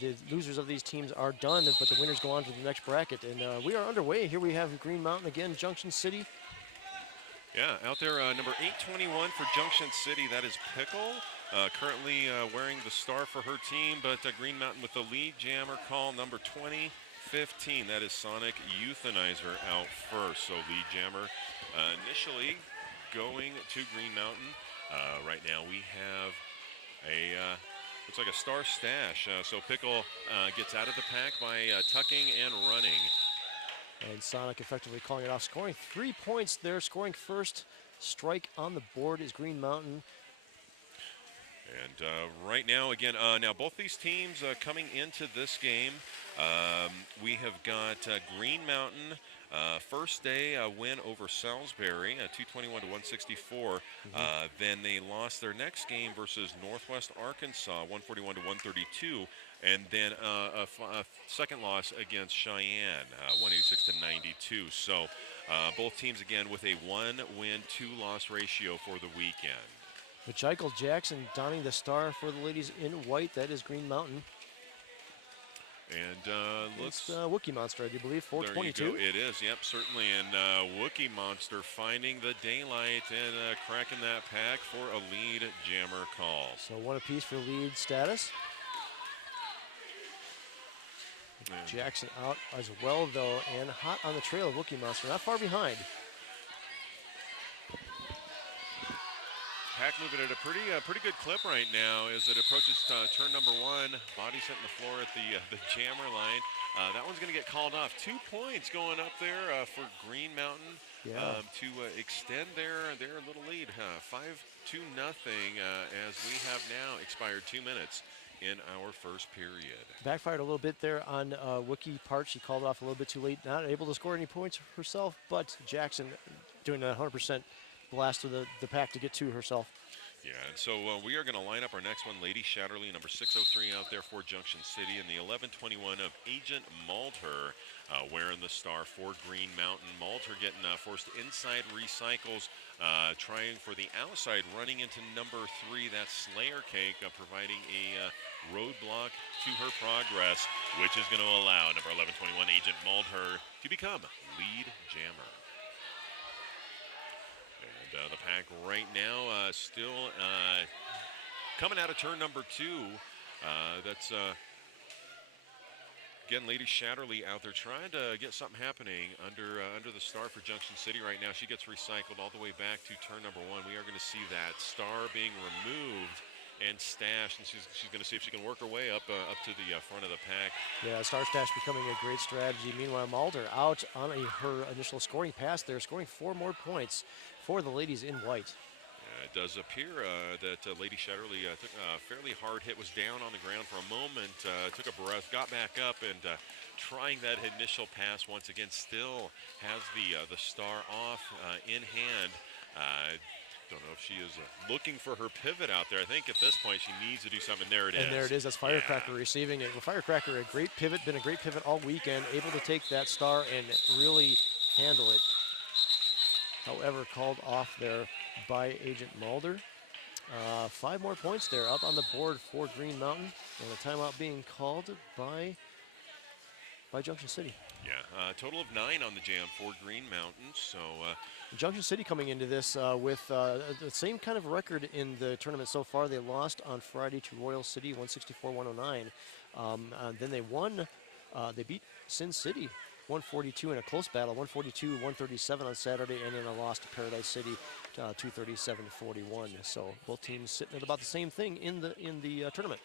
The losers of these teams are done, but the winners go on to the next bracket. And we are underway. Here we have Green Mountain again, Junction City. Yeah, out there, number 821 for Junction City. That is Pickle, currently wearing the star for her team, but Green Mountain with the lead jammer call, number 2015. That is Sonic Euthanizer out first. So lead jammer initially going to Green Mountain. Right now we have a looks like a star stash. So Pickle gets out of the pack by tucking and running. And Sonic effectively calling it off, scoring 3 points there, scoring first. Strike on the board is Green Mountain. And right now, again, now both these teams coming into this game, we have got Green Mountain, first day win over Salisbury, 221 to 164. Then they lost their next game versus Northwest Arkansas, 141 to 132. And then a second loss against Cheyenne, 186 to 92. So both teams, again, with a 1-win, 2-loss ratio for the weekend. Michael Jackson donning the star for the ladies in white. That is Green Mountain. And looks Wookie Monster, I do believe, 422. There you go. It is, yep, certainly. And Wookie Monster finding the daylight and cracking that pack for a lead jammer call. So one apiece for lead status. Jackson out as well, though, and hot on the trail of Wookie Monster, not far behind. Pack moving at a pretty good clip right now as it approaches turn number 1. Body's hitting the floor at the jammer line. That one's going to get called off. 2 points going up there for Green Mountain to extend their little lead. 5-2 nothing as we have now expired 2 minutes in our first period. Backfired a little bit there on Wookie part. She called it off a little bit too late. Not able to score any points herself, but Jackson doing a 100% blast of the pack to get to herself. Yeah, and so we are going to line up our next one, Lady Shatterly, number 603 out there for Junction City, and the 1121 of Agent Malter wearing the star for Green Mountain. Malter getting forced inside recycles, trying for the outside, running into number 3, that's Slayer Cake, providing a roadblock to her progress, which is going to allow number 1121 Agent Malter to become lead jammer. The pack right now still coming out of turn number 2. That's, again, Lady Shatterly out there trying to get something happening under the star for Junction City right now. She gets recycled all the way back to turn number 1. We are going to see that star being removed and stashed, and she's going to see if she can work her way up to the front of the pack. Yeah, star stash becoming a great strategy. Meanwhile, Mulder out on her initial scoring pass there, scoring 4 more points for the ladies in white. It does appear that Lady Shatterly took a fairly hard hit, was down on the ground for a moment, took a breath, got back up, and trying that initial pass once again, still has the star off in hand. Don't know if she is looking for her pivot out there. I think at this point she needs to do something. There it is. And there it is. That's Firecracker receiving it. Firecracker, a great pivot, been a great pivot all weekend, able to take that star and really handle it. However, called off there by Agent Mulder. 5 more points there up on the board for Green Mountain, and a timeout being called by Junction City. Yeah, total of 9 on the jam for Green Mountain. So Junction City coming into this with the same kind of record in the tournament so far. They lost on Friday to Royal City, 164-109. Then they won. They beat Sin City, 142 in a close battle, 142-137 on Saturday, and then a loss to Paradise City, 237-41. So both teams sitting at about the same thing in the tournament.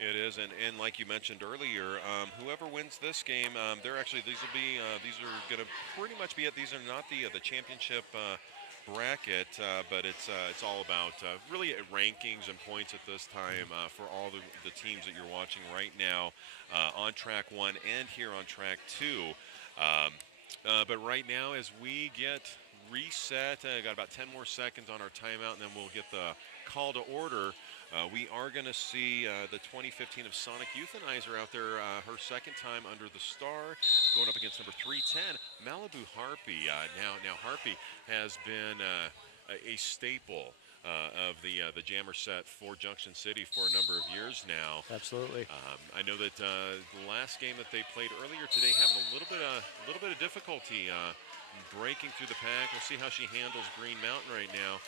it is, and like you mentioned earlier, whoever wins this game, they're actually these are going to pretty much be it. These are not the championship bracket, but it's all about really rankings and points at this time for all the teams that you're watching right now on track 1 and here on track 2. But right now, as we get reset, got about 10 more seconds on our timeout, and then we'll get the call to order. We are going to see the 2015 of Sonic Euthanizer out there, her second time under the star, going up against number 310, Malibu Harpy. Now Harpy has been a staple of the jammer set for Junction City for a number of years now. Absolutely. I know that the last game that they played earlier today having a little bit of difficulty breaking through the pack. We'll see how she handles Green Mountain right now,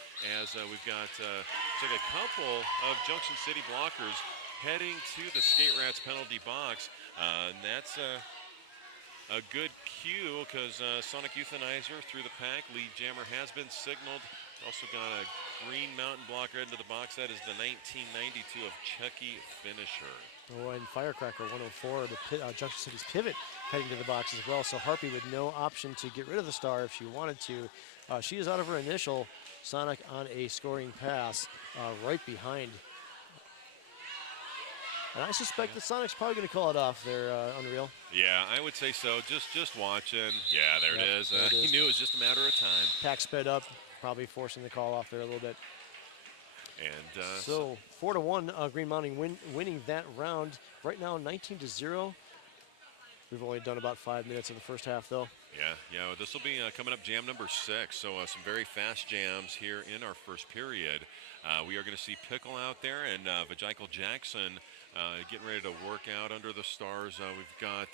as we've got it's like a couple of Junction City blockers heading to the Skate Rats penalty box, and that's a good cue because Sonic Euthanizer through the pack. Lead jammer has been signaled. Also got a Green Mountain blocker into the box. That is the 1992 of Chucky Finisher. Oh, and Firecracker 104, Junction City's pivot, heading to the box as well. So Harpy with no option to get rid of the star if she wanted to. She is out of her initial. Sonic on a scoring pass right behind. And I suspect that Sonic's probably going to call it off there, Unreal. Yeah, I would say so. Just watching. Yeah, there it is. There it is. He knew it was just a matter of time. Pack sped up, probably forcing the call off there a little bit. And so 4-1, Green Mountain winning that round. Right now, 19-0. We've only done about 5 minutes in the first half, though. Yeah. This will be coming up jam number 6. So some very fast jams here in our first period. We are going to see Pickle out there and Vajikel Jackson getting ready to work out under the stars. We've got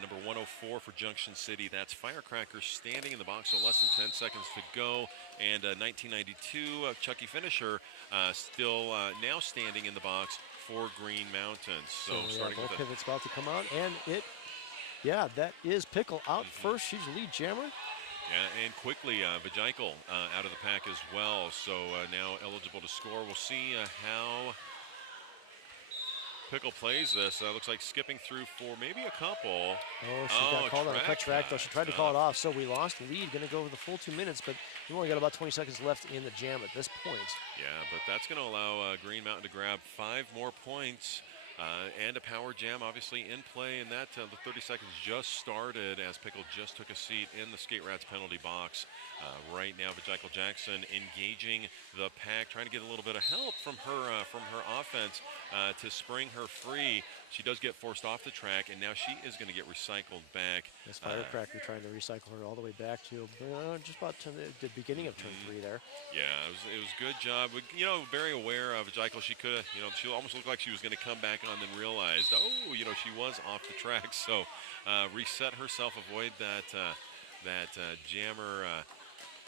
number 104 for Junction City. That's Firecracker standing in the box, so less than 10 seconds to go. And 1992 Chucky Finisher still now standing in the box for Green Mountain. So starting both with pivots about to come out, and that is Pickle out first. She's lead jammer. Yeah, and quickly Vajikel out of the pack as well. So now eligible to score. We'll see how Pickle plays this. Looks like skipping through for maybe a couple. Oh, she got called on a cut track, though. She tried to call it off, so we lost lead. Going to go over the full 2 minutes, but we only got about 20 seconds left in the jam at this point. Yeah, but that's going to allow Green Mountain to grab 5 more points. And a power jam obviously in play, and that the 30 seconds just started as Pickle just took a seat in the Skate Rats penalty box. Right now, Vajikel Jackson engaging the pack, trying to get a little bit of help from her offense to spring her free. She does get forced off the track, and now she is going to get recycled back. This Firecracker trying to recycle her all the way back to just about to the beginning of turn 3 there. Yeah, it was a good job. Very aware of Vajikel. She could have, she almost looked like she was going to come back on, then realized, she was off the track. So reset herself, avoid that jammer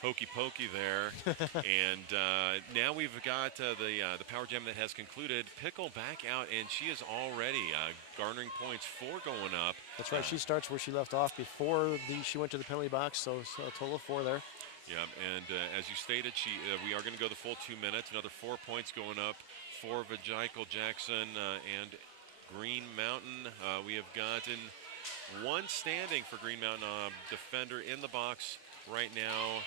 hokey pokey there. And now we've got the power jam that has concluded. Pickle back out, and she is already garnering points, 4 going up. That's right. She starts where she left off before she went to the penalty box, so a total of 4 there. Yeah, and as you stated, we are going to go the full 2 minutes. Another 4 points going up for Vajikel Jackson and Green Mountain. We have gotten 1 standing for Green Mountain, defender in the box right now.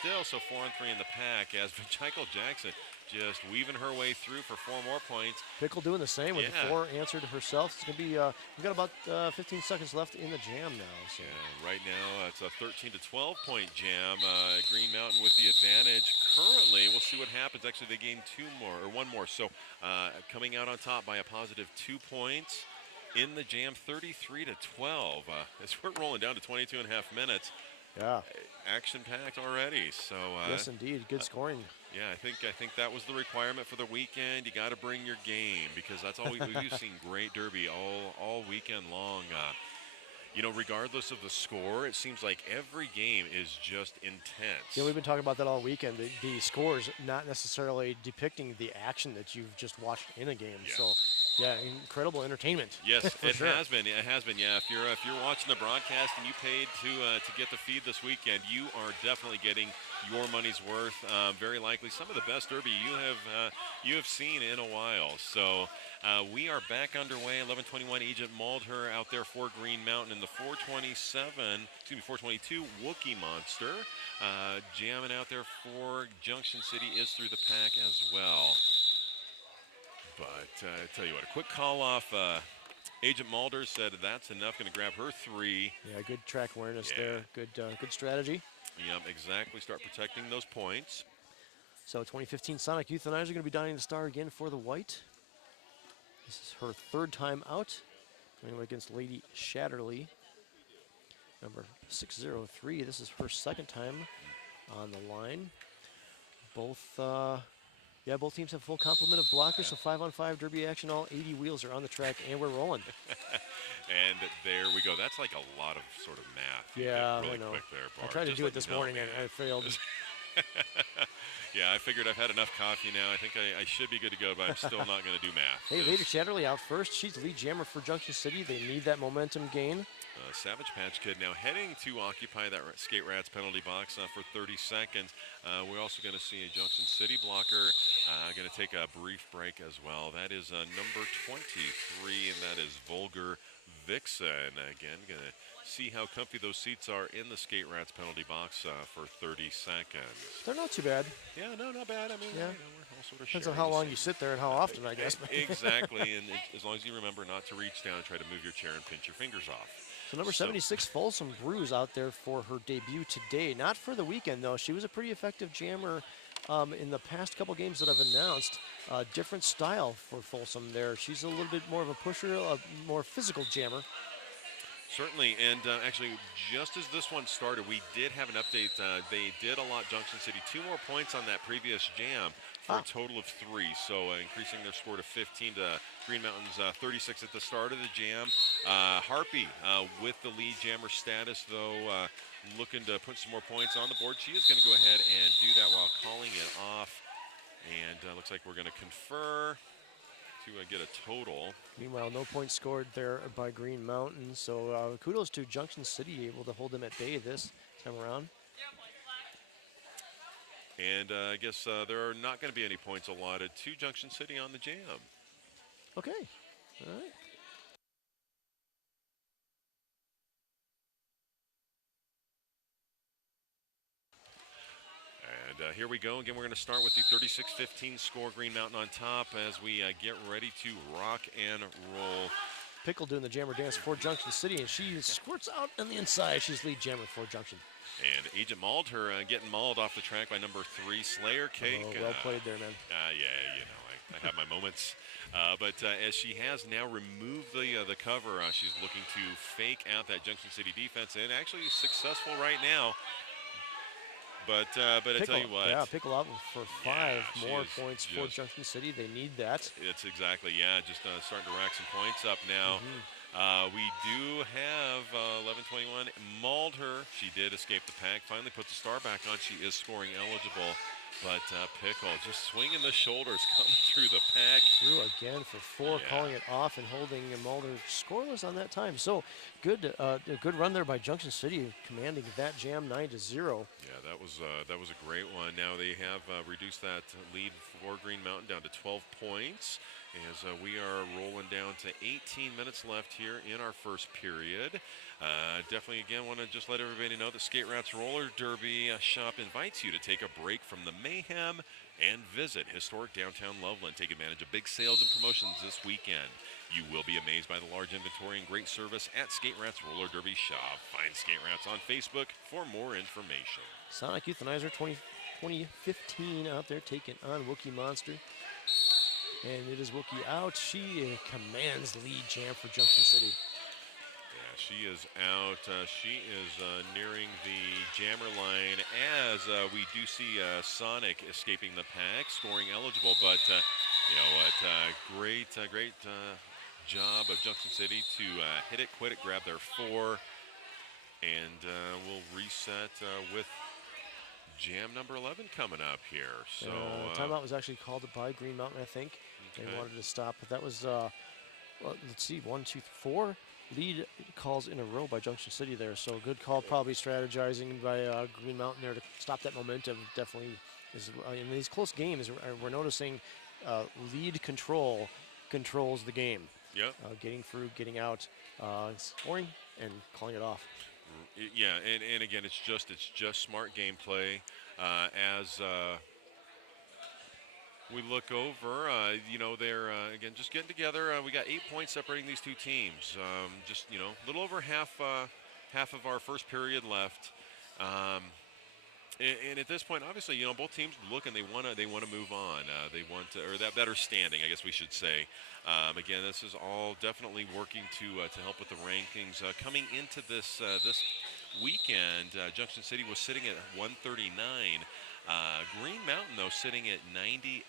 Still, so 4 and 3 in the pack as Vajikel Jackson just weaving her way through for 4 more points. Pickle doing the same with the 4 answered herself. It's going to be, we've got about 15 seconds left in the jam now. So. Yeah, right now it's a 13 to 12 point jam. Green Mountain with the advantage currently. We'll see what happens. Actually, they gained 1 more. So coming out on top by a positive 2 points in the jam, 33 to 12. As we're rolling down to 22 and a half minutes. Yeah. Action-packed already. So yes, indeed. Good scoring. Yeah, I think that was the requirement for the weekend. You got to bring your game because that's all we've seen great derby all weekend long. Regardless of the score, it seems like every game is just intense. Yeah, we've been talking about that all weekend. The scores not necessarily depicting the action that you've just watched in a game. Yeah. So, yeah, incredible entertainment. Yes, it sure. has been. It has been. Yeah, if you're watching the broadcast and you paid to get the feed this weekend, you are definitely getting your money's worth. Very likely some of the best derby you have seen in a while. So we are back underway. 11:21. Agent Mulder out there for Green Mountain in the 422 Wookie Monster. Jamming out there for Junction City is through the pack as well. But I tell you what, a quick call off. Agent Mulder said that's enough. Going to grab her 3. Yeah, good track awareness there. Good strategy. Yep, exactly. Start protecting those points. So 2015 Sonic Euthanizer going to be donning the star again for the white. This is her 3rd time out. Going against Lady Shatterly, number 603. This is her 2nd time on the line. Both, yeah, both teams have full complement of blockers, so 5-on-5 derby action. All 80 wheels are on the track, and we're rolling. And there we go. That's like a lot of sort of math. You did Yeah, really I know. quick there, I Bart. tried to Just do it letting this you know, morning, and man. I failed. Yeah, I figured I've had enough coffee now. I think I should be good to go, but I'm still not going to do math. Hey, Vader Chatterley out first. She's the lead jammer for Junction City. They need that momentum gain. Savage Patch Kid now heading to occupy that Skate Rats penalty box for 30 seconds. We're also going to see a Junction City blocker going to take a brief break as well. That is number 23, and that is Vulgar Vixen. Again, going to see how comfy those seats are in the Skate Rats penalty box for 30 seconds. They're not too bad. Yeah, no, not bad. I mean, Yeah. we're all sort of Depends sharing on how the long same- you sit there and how often, I guess. Exactly, and as long as you remember not to reach down and try to move your chair and pinch your fingers off. So number 76, Folsom Brews out there for her debut today. Not for the weekend, though. She was a pretty effective jammer in the past couple games that I've announced. Different style for Folsom there. She's a little bit more of a pusher, a more physical jammer. Certainly, and actually, just as this one started, we did have an update. They did allot Junction City 2 more points on that previous jam for a total of 3, so increasing their score to 15 to Green Mountain's 36 at the start of the jam. Harpy with the lead jammer status, though, looking to put some more points on the board. She is going to go ahead and do that while calling it off, and looks like we're going to confer to get a total. Meanwhile, no points scored there by Green Mountain. So kudos to Junction City, able to hold them at bay this time around. And I guess there are not going to be any points allotted to Junction City on the jam. Okay. All right. And here we go. Again, we're going to start with the 36-15 score. Green Mountain on top as we get ready to rock and roll. Pickle doing the jammer dance for Junction City, and she squirts out on the inside. She's lead jammer for Junction. And Agent mauled her, getting mauled off the track by number 3, Slayer Cake. Oh, well played there, man. Yeah, you know, I have my moments. But as she has now removed the cover, she's looking to fake out that Junction City defense, and actually successful right now. But I tell you what. Yeah, Pickle out for 5 more is points for Junction City. They need that. It's exactly, just starting to rack some points up now. We do have 11-21. Mauled her. She did escape the pack. Finally put the star back on. She is scoring eligible. But Pickle just swinging the shoulders, coming through the pack. Through again for 4, calling it off and holding Mulder scoreless on that time. So good, a good run there by Junction City, commanding that jam 9-0. Yeah, that was a great one. Now they have reduced that lead for Green Mountain down to 12 points. As we are rolling down to 18 minutes left here in our first period. Definitely, again, want to just let everybody know that Skate Rats Roller Derby Shop invites you to take a break from the mayhem and visit historic downtown Loveland. Take advantage of big sales and promotions this weekend. You will be amazed by the large inventory and great service at Skate Rats Roller Derby Shop. Find Skate Rats on Facebook for more information. Sonic Euthanizer 2015 out there taking on Wookie Monster. And it is Wookie out. She commands lead jam for Junction City. Yeah, she is out. She is nearing the jammer line as we do see Sonic escaping the pack, scoring eligible. But you know what? Great job of Junction City to hit it, quit it, grab their 4. And we'll reset with jam number 11 coming up here. So timeout was actually called by Green Mountain, I think. Okay. They wanted to stop, but that was, well, let's see, 1, 2, 4 lead calls in a row by Junction City there. So good call, probably strategizing by Green Mountain there to stop that momentum. Definitely is in these close games. We're noticing lead controls the game. Yep. Getting through, getting out, scoring, and calling it off. Yeah, and again, it's just smart gameplay. As we look over, you know, they're again just getting together. We got 8 points separating these two teams. Just, you know, a little over half of our first period left. And at this point, obviously, both teams look and they want to move on. They want to, or that better standing, I guess we should say. Again, this is all definitely working to help with the rankings. Coming into this weekend, Junction City was sitting at 139. Green Mountain, though, sitting at 98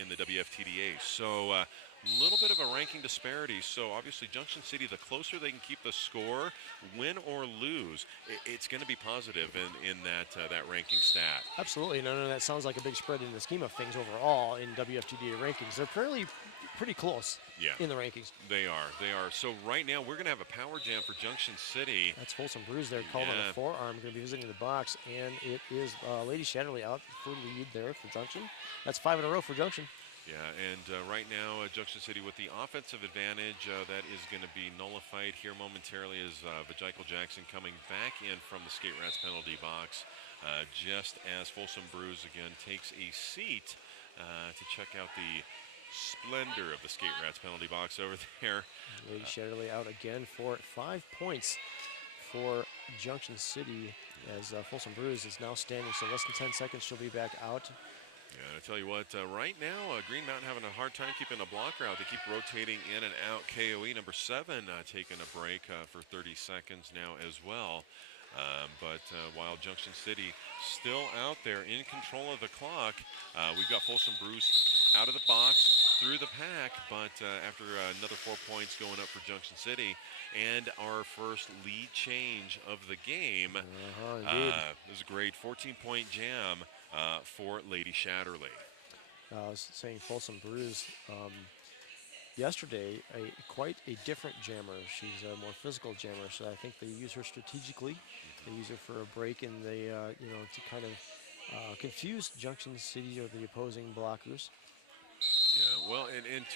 in the WFTDA. So a little bit of a ranking disparity. So obviously, Junction City, the closer they can keep the score, win or lose, it's going to be positive in that ranking stat. Absolutely. No, that sounds like a big spread in the scheme of things overall in WFTDA rankings. They're pretty close Yeah, in the rankings. they are. They are. So right now, we're going to have a power jam for Junction City. That's Folsom Brews there, called on Yeah. the forearm. Going to be visiting the box, and it is Lady Shatterley out for lead there for Junction. That's 5 in a row for Junction. Yeah, and right now, Junction City with the offensive advantage, that is going to be nullified here momentarily as Vajikel Jackson coming back in from the Skate Rats penalty box, just as Folsom Brews again takes a seat to check out the splendor of the Skate Rats penalty box over there. Lady Shatterley out again for 5 points for Junction City as Folsom Brews is now standing, so less than 10 seconds she'll be back out. Yeah, I tell you what, right now, Green Mountain having a hard time keeping a blocker out. They keep rotating in and out. KOE number 7 taking a break for 30 seconds now as well. But while Junction City still out there in control of the clock, we've got Folsom Brews out of the box, through the pack, but after another 4 points going up for Junction City, and our first lead change of the game. It was a great 14-point jam for Lady Shatterley. I was saying Folsom Brews yesterday, quite a different jammer. She's a more physical jammer, so I think they use her strategically. They use her for a break, and they, to kind of confuse Junction City or the opposing blockers. Yeah, well, and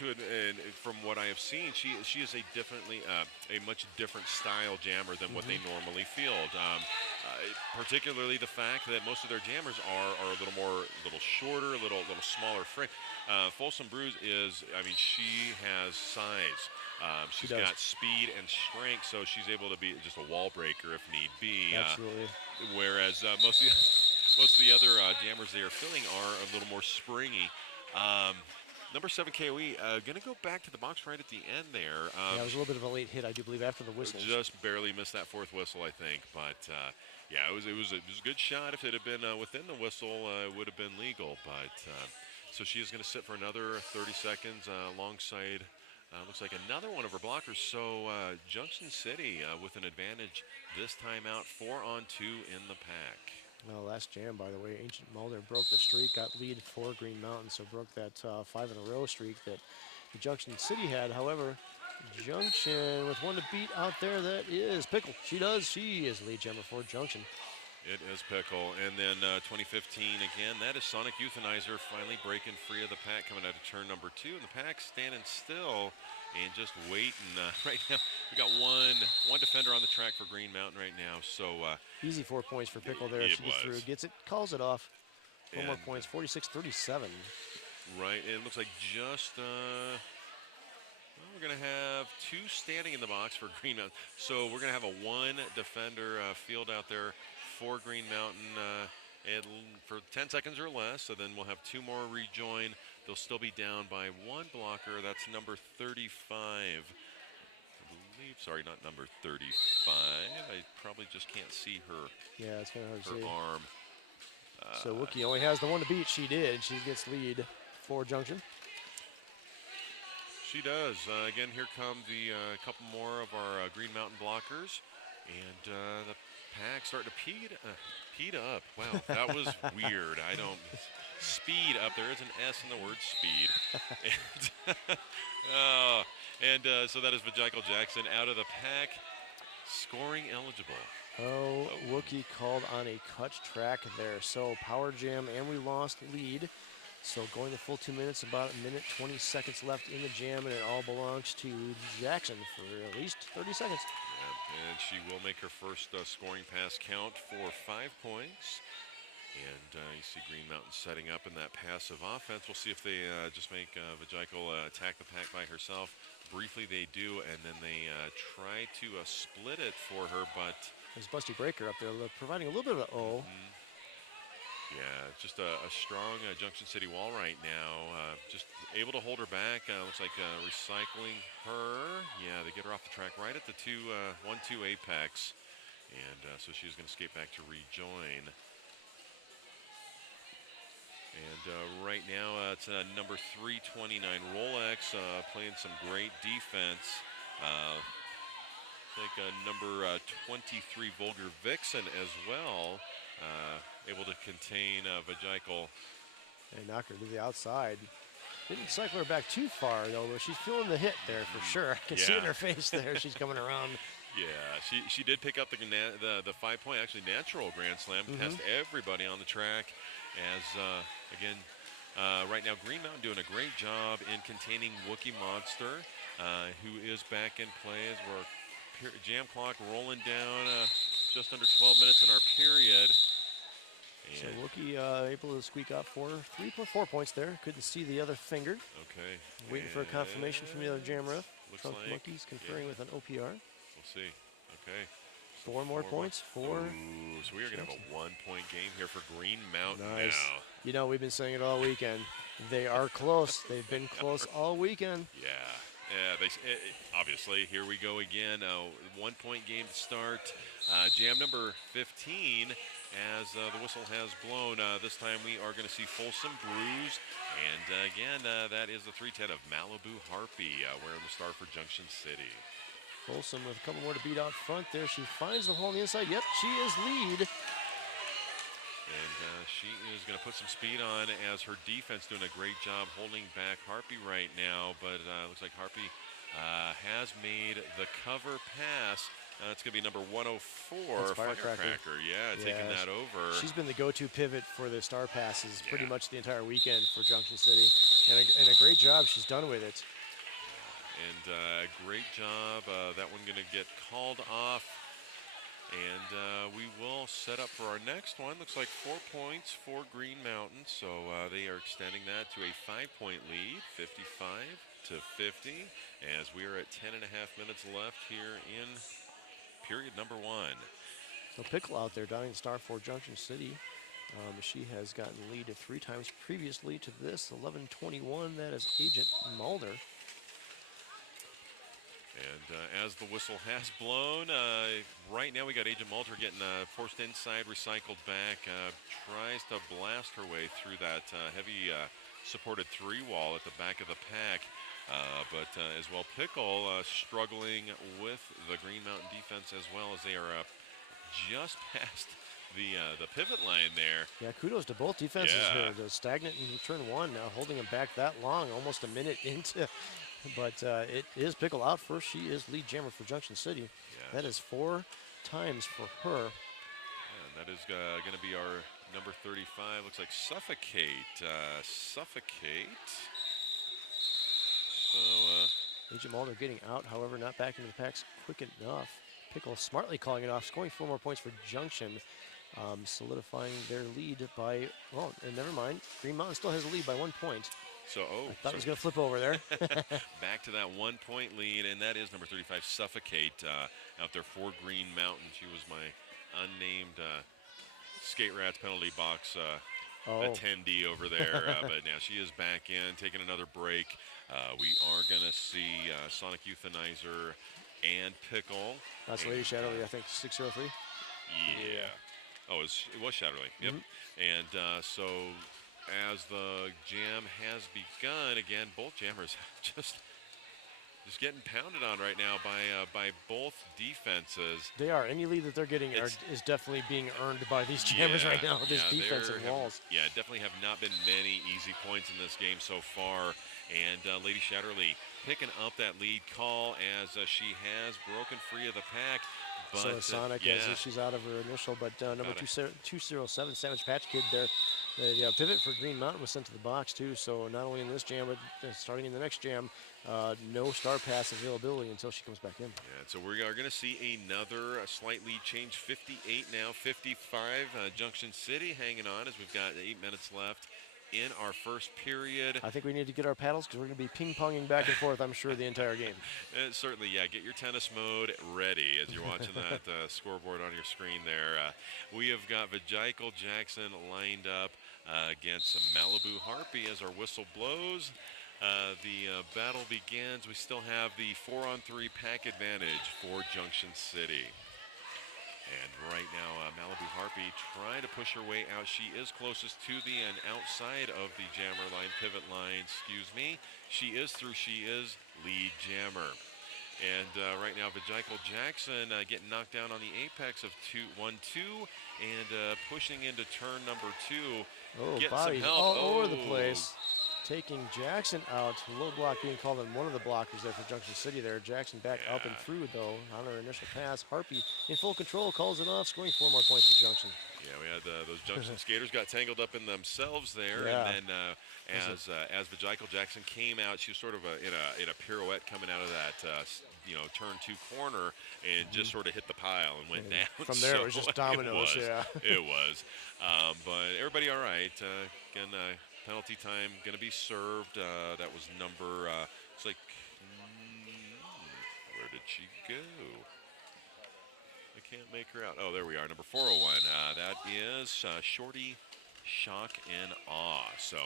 from what I have seen, she is a much different style jammer than what they normally field. Particularly the fact that most of their jammers are a little shorter, a little smaller frame. Folsom Brews is, I mean, she has size. She's got speed and strength, so she's able to be just a wall breaker if need be. Absolutely. Whereas most of the other jammers they are filling are a little more springy. Number 7 KOE going to go back to the box right at the end there. Yeah, it was a little bit of a late hit, I do believe, after the whistle. Just barely missed that fourth whistle, I think. But yeah, it was a good shot. If it had been within the whistle, it would have been legal. But so she is going to sit for another 30 seconds alongside. Looks like another one of her blockers. So Junction City with an advantage this time out, 4-on-2 in the pack. Well, last jam, by the way, Ancient Mulder broke the streak, got lead for Green Mountain, so broke that 5 in a row streak that the Junction City had. However, Junction with one to beat out there, that is Pickle. She is lead jammer for Junction. It is Pickle. And then 2015 again, that is Sonic Euthanizer finally breaking free of the pack coming out of turn number 2. And the pack standing still and just waiting. Right now, we got one defender on the track for Green Mountain right now. So easy 4 points for Pickle there. She gets through, gets it, calls it off. One more points, 46-37. Right, it looks like just well, we're going to have 2 standing in the box for Green Mountain. So we're going to have a 1 defender field out there for Green Mountain for 10 seconds or less. So then we'll have 2 more rejoin. They'll still be down by 1 blocker. That's number 35. I believe, sorry, not number 35. I probably just can't see her. Yeah, it's kind of hard to see. Her arm. So Wookie only has the 1 to beat. She did. She gets lead for Junction. She does. Again, here come the couple more of our Green Mountain blockers. And the pack starting to heat up. Wow, that was weird. Speed up. There is an S in the word speed. So that is Vajikel Jackson out of the pack, scoring eligible. Oh, Wookie called on a cut track there. So power jam, and we lost lead. So going the full 2 minutes, about a minute, 20 seconds left in the jam, and it all belongs to Jackson for at least 30 seconds. Yeah, and she will make her first scoring pass count for 5 points. And you see Green Mountain setting up in that passive offense. We'll see if they just make Vajikel attack the pack by herself. Briefly they do, and then they try to split it for her, but... There's Busty Breaker up there providing a little bit of an O. Yeah, just a strong Junction City wall right now. Just able to hold her back. Looks like recycling her. Yeah, they get her off the track right at the 1-2 apex. And so she's going to skate back to rejoin. And right now, it's number 329 Rolex playing some great defense. I think number 23 Vulgar Vixen as well, able to contain Vajikel. They knocked her to the outside. Didn't cycle her back too far, though, but she's feeling the hit there for sure. I can see it in her face there. She's coming around. Yeah, she did pick up the 5-point, actually natural Grand Slam, past everybody on the track. As, again, right now, Green Mountain doing a great job in containing Wookie Monster, who is back in play as we're jam clock rolling down just under 12 minutes in our period. So Wookie able to squeak out 3.4 points there. Couldn't see the other finger. Okay. Waiting for a confirmation from the other jam ref. Looks Trunk like Monkeys conferring with an OPR. We'll see. Okay. 4 more points. Ooh, so we are going to have a 1-point game here for Green Mountain nice. now. You know, we've been saying it all weekend. They are close. They've been close all weekend. Yeah. Yeah, obviously, here we go again. 1-point game to start. Jam number 15 as the whistle has blown. This time we are going to see Folsom Brews. And again, that is the 310 of Malibu Harpy wearing the star for Junction City. Folsom with a couple more to beat out front there. She finds the hole on the inside. Yep, she is lead. And she is going to put some speed on as her defense doing a great job holding back Harpy right now. But looks like Harpy has made the cover pass. It's going to be number 104, Firecracker. Yeah, taking that over. She's been the go-to pivot for the star passes pretty much the entire weekend for Junction City. And a great job she's done with it. And great job. That one going to get called off. And we will set up for our next one. Looks like 4 points for Green Mountain. So they are extending that to a 5-point lead, 55-50, as we are at 10.5 minutes left here in period number 1. So Pickle out there dotting the star for Junction City. She has gotten the lead 3 times previously to this, 11:21. That is Agent Mulder. And as the whistle has blown, right now we got Agent Mulder getting forced inside, recycled back, tries to blast her way through that heavy supported 3 wall at the back of the pack. But as well, Pickle struggling with the Green Mountain defense as well, as they are just past the pivot line there. Yeah, kudos to both defenses here. The stagnant in turn 1, holding them back that long, almost a minute into. But it is Pickle out first. She is lead jammer for Junction City. Yes. That is 4 times for her. And that is going to be our number 35. Looks like Suffocate. Suffocate. So Agent Mulder getting out, however, not back into the packs quick enough. Pickle smartly calling it off, scoring 4 more points for Junction, solidifying their lead by, well, and never mind. Green Mountain still has a lead by 1 point. So, I thought it was going to flip over there. Back to that 1-point lead, and that is number 35, Suffocate, out there for Green Mountain. She was my unnamed Skate Rats penalty box attendee over there, but now she is back in, taking another break. We are going to see Sonic Euthanizer and Pickle. That's Lady Shadowly, I think, 603. Yeah. Oh, it was Shadowly. Yep. And so as the jam has begun, again, both jammers just getting pounded on right now by both defenses. They are. Any lead that they're getting is definitely being earned by these jammers right now, this defensive walls. Yeah, definitely have not been many easy points in this game so far. And Lady Shatterly picking up that lead call as she has broken free of the pack. But, so Sonic, as she's out of her initial, but number 207, Savage Patch Kid there. The pivot for Green Mountain was sent to the box too, so not only in this jam, but starting in the next jam, no star pass availability until she comes back in. Yeah, so we are going to see another slight lead change, 58 now, 55. Junction City hanging on as we've got 8 minutes left in our first period. I think we need to get our paddles because we're going to be ping-ponging back and forth, I'm sure, the entire game. Certainly, yeah. Get your tennis mode ready as you're watching that scoreboard on your screen there. We have got Vijayal Jackson lined up against Malibu Harpy as our whistle blows. The battle begins. We still have the 4-on-3 pack advantage for Junction City. And right now, Malibu Harpy trying to push her way out. She is closest to the and outside of the jammer line, pivot line, excuse me. She is through. She is lead jammer. And right now, Vijayal Jackson getting knocked down on the apex of 1-2 and pushing into turn number 2. Oh, getting bodies some help. all over the place. Taking Jackson out. Low block being called on one of the blockers there for Junction City there. Jackson back up and through, though, on her initial pass. Harpy in full control, calls it off, scoring 4 more points for Junction. Yeah, we had those Junction skaters got tangled up in themselves there, and then as Vijayal Jackson came out, she was sort of in a pirouette coming out of that turn 2 corner and just sort of hit the pile and went down. From there, it was just dominoes. It was. But everybody all right. Again, penalty time going to be served. That was number. It's like, where did she go? I can't make her out. Oh, there we are, number 401. That is Shorty Shock and Awe. So,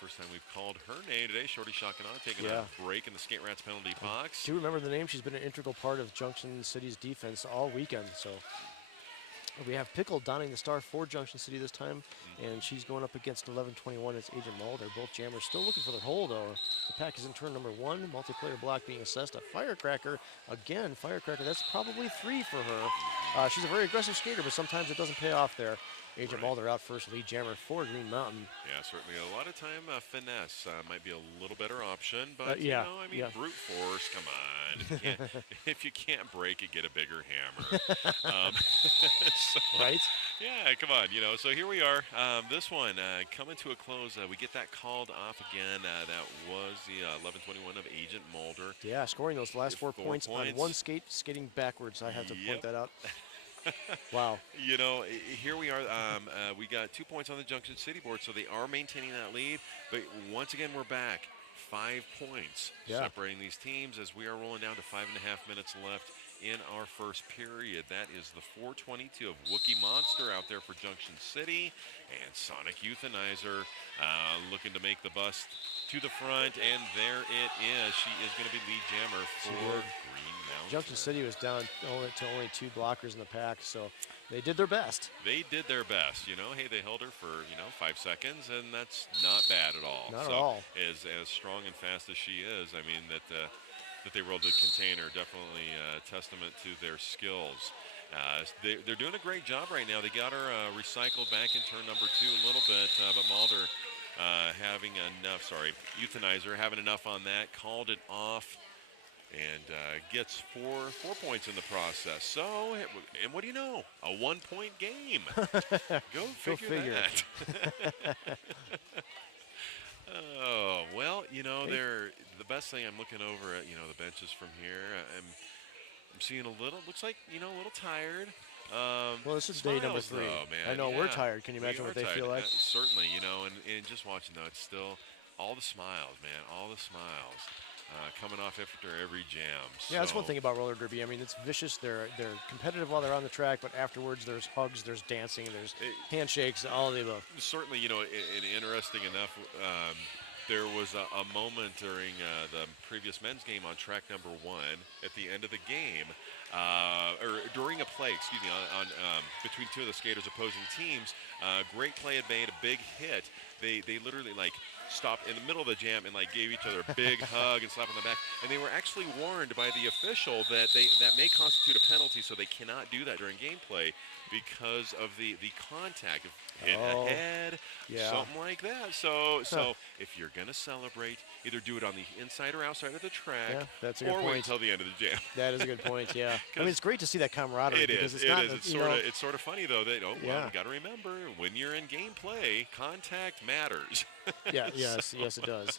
first time we've called her name today, Shorty Shock and Awe, taking a break in the Skate Rats penalty box. Do you remember the name? She's been an integral part of Junction City's defense all weekend. So, we have Pickle donning the star for Junction City this time, and she's going up against 11-21. It's Agent Mulder. Both jammers still looking for their hole, though. The pack is in turn number 1. Multiplayer block being assessed. A firecracker. Again, firecracker. That's probably 3 for her. She's a very aggressive skater, but sometimes it doesn't pay off there. Agent Mulder out first, lead jammer for Green Mountain. Yeah, certainly. A lot of time, finesse might be a little better option, but, brute force, come on. If you can't break it, get a bigger hammer. Right? Yeah, come on. So here we are. This one coming to a close. We get that called off again. That was the 11-21 of Agent Mulder. Yeah, scoring those last 4 points on one skate, skating backwards. I have to point that out. Wow. Here we are. We got 2 points on the Junction City board, so they are maintaining that lead. But once again, we're back. 5 points separating these teams as we are rolling down to 5.5 minutes left in our first period. That is the 422 of Wookie Monster out there for Junction City. And Sonic Euthanizer looking to make the bust to the front. And there it is. She is going to be lead jammer for Green Mountain. Junction City was down to only 2 blockers in the pack, so they did their best. They did their best. Hey, they held her for, 5 seconds, and that's not bad at all. Not at all. As strong and fast as she is, I mean, that they were able to contain her, definitely a testament to their skills. They're doing a great job right now. They got her recycled back in turn number 2 a little bit, but Mulder having enough, Euthanizer having enough on that, called it off, and gets 4 points in the process. So, and what do you know? A 1-point game. Go figure that. Oh, well, they're the best thing. I'm looking over at, the benches from here. I'm seeing looks like, a little tired. Well, this is day number 3. Though, man. I know, we're tired. Can you imagine what they feel like? Certainly, and just watching, though, it's still all the smiles, man, all the smiles. Coming off after every jam. Yeah, that's one thing about roller derby. I mean, it's vicious. They're competitive while they're on the track, but afterwards there's hugs, there's dancing, there's handshakes, all of the above. Certainly, and interesting enough, there was a moment during the previous men's game on track number 1 at the end of the game, or during a play, on between 2 of the skaters opposing teams. Great play had made a big hit. They literally stopped in the middle of the jam and gave each other a big hug and slap on the back. And they were actually warned by the official that that may constitute a penalty, so they cannot do that during gameplay because of the contact of hit a head, something like that. So if you're gonna celebrate, either do it on the inside or outside of the track, that's a good or point. wait until the end of the jam. That is a good point. Yeah, I mean, it's great to see that camaraderie. It's sort of funny though that you got to remember when you're in gameplay, contact matters. Yes, it does.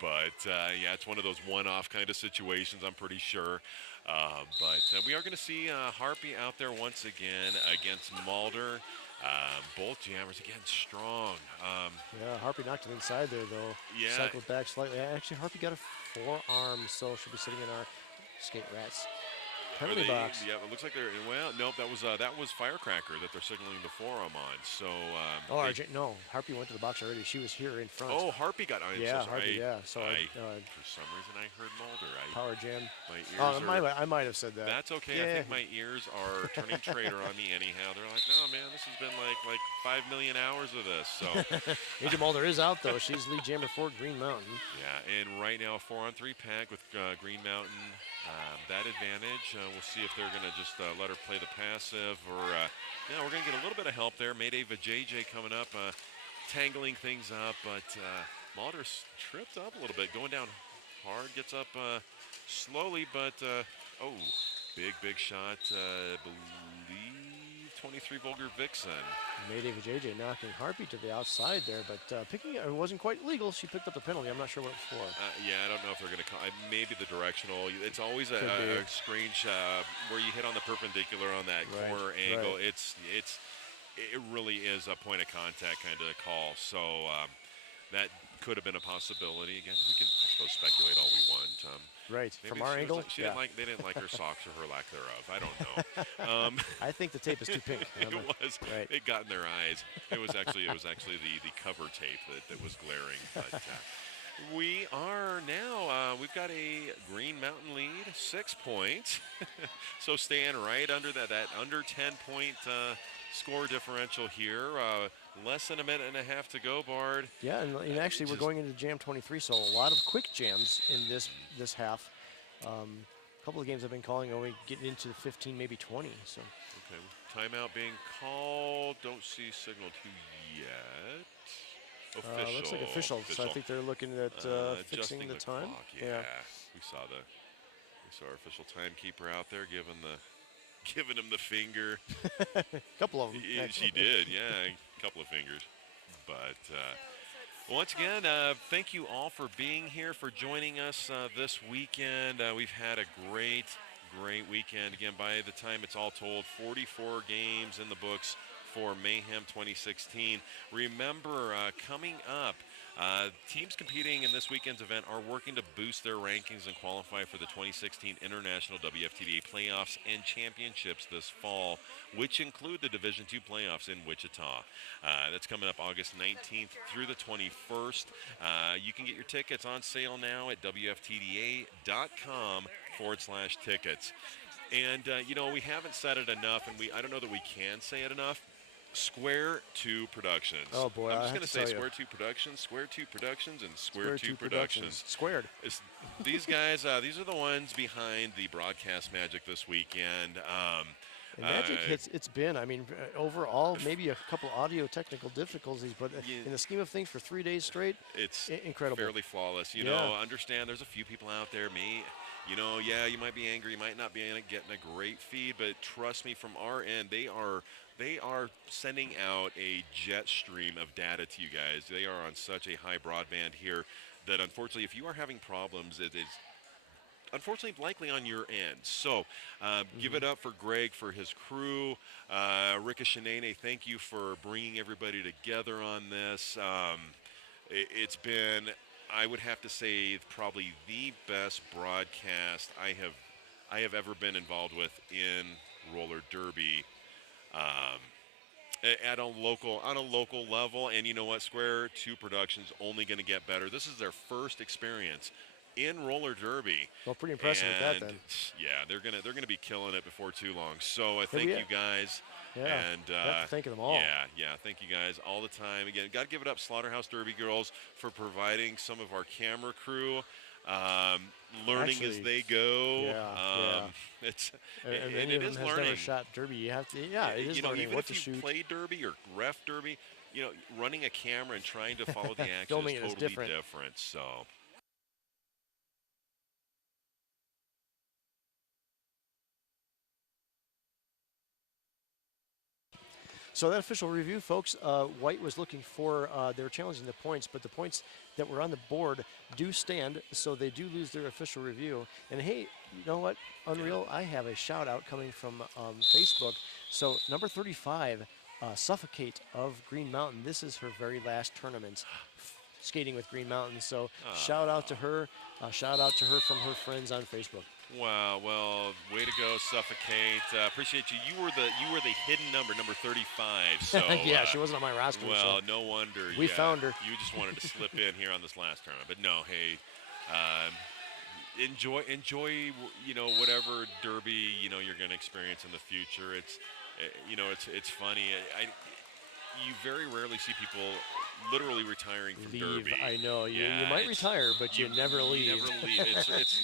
But it's one of those one-off kind of situations, I'm pretty sure. But we are going to see Harpy out there once again against Mulder. Both jammers again strong. Yeah, Harpy knocked it inside there though. Yeah, Cycled back slightly. Actually, Harpy got a forearm, so she'll be sitting in our skate rats are penalty they? box. Yeah, it looks like they're. Well, nope. That was Firecracker that they're signaling the forearm on. So Oh, RJ, no, Harpy went to the box already. She was here in front. oh, Harpy got. I'm Yeah, so sorry. Harpy. Yeah, so For some reason I heard Mulder. power jam. My ears Oh, are. I might have said that. That's okay. Yeah. I think my ears are turning traitor on me anyhow. They're like, no, man, this has been like 5 million hours of this. So, Angel Mulder is out though. She's lead jammer for Green Mountain. yeah, and right now a 4-on-3 pack with Green Mountain. That advantage. We'll see if they're going to just let her play the passive or, yeah, we're going to get a little bit of help there. Mayday JJ coming up, tangling things up, but Mulder's tripped up a little bit, going down hard, gets up slowly, but oh, big shot. Believe 23 Vulgar Vixen. Mayday JJ knocking Harpy to the outside there, but picking it wasn't quite legal. She picked up the penalty. I'm not sure what it was for. Yeah, I don't know if they're going to call. Maybe the directional. It's always a screen where you hit on the perpendicular on that corner angle. Right. It really is a point of contact kind of call. So that could have been a possibility. Again, we can, I suppose, speculate all we want. Right, from our angle, they didn't like her socks or her lack thereof. I don't know. I think the tape is too pink. It was. Right. It got in their eyes. It was actually the cover tape that was glaring. But we are now. We've got a Green Mountain lead, 6 points. So staying right under that under 10-point score differential here. Less than a minute and a half to go, Bard. Yeah, and actually we're going into Jam 23, so a lot of quick jams in this half. A couple of games I've been calling, only getting into the 15, maybe 20. So. Okay, timeout being called. Don't see signal to yet. Official. Looks like official. So I think they're looking at fixing the time. Clock. Yeah, we saw our official timekeeper out there giving him the finger. A couple of them. She did, yeah, a couple of fingers. But once again, thank you all for being here, for joining us this weekend. We've had a great weekend. Again, by the time it's all told, 44 games in the books for Mayhem 2016. Remember, coming up, teams competing in this weekend's event are working to boost their rankings and qualify for the 2016 International WFTDA playoffs and championships this fall, which include the Division II playoffs in Wichita. That's coming up August 19th through the 21st. You can get your tickets on sale now at WFTDA.com/tickets. And, we haven't said it enough, and I don't know that we can say it enough. Square 2 Productions. Oh boy, I'm just going to say Square 2 Productions, Square 2 Productions, and Square 2 Productions. Squared. These guys, these are the ones behind the broadcast magic this weekend. And magic it's been, I mean, overall, maybe a couple audio technical difficulties, but in the scheme of things for 3 days straight, it's incredible. Fairly flawless. You know, understand there's a few people out there, you might be angry, you might not be getting a great feed, but trust me, from our end, they are sending out a jet stream of data to you guys. They are on such a high broadband here that unfortunately, if you are having problems, it is unfortunately likely on your end. So give it up for Greg, for his crew. Rika Shanene, thank you for bringing everybody together on this. It's been, I would have to say, probably the best broadcast I have ever been involved with in roller derby. On a local level, and you know what, Square 2 Productions only going to get better. This is their first experience in roller derby. Well, pretty impressive with that then. Yeah, they're gonna be killing it before too long. So I thank you guys. Yeah, and thank them all. Yeah, thank you guys all the time. Again, got to give it up, Slaughterhouse Derby Girls, for providing some of our camera crew. Learning as they go. It's and it is has learning. Never shot derby. You have to. It is learning even what if to you shoot. play derby or ref derby, running a camera and trying to follow the action Filming is it is totally different. So. So that official review, folks, White was looking for, they were challenging the points, but the points that were on the board do stand, so they do lose their official review. And hey, you know what, Unreal, I have a shout out coming from Facebook. So number 35, Suffocate of Green Mountain. This is her very last tournament skating with Green Mountain. So shout out to her. Shout out to her from her friends on Facebook. Wow. Well, way to go, Suffocate. Appreciate you. You were the hidden number 35. So yeah, she wasn't on my roster. Well, so no wonder. we found her. You just wanted to slip in here on this last tournament, but no. Hey, enjoy. Whatever derby you're going to experience in the future. It's funny. You very rarely see people literally retiring from leave. derby. I know. Yeah, you might retire, but you never leave. You never leave. It's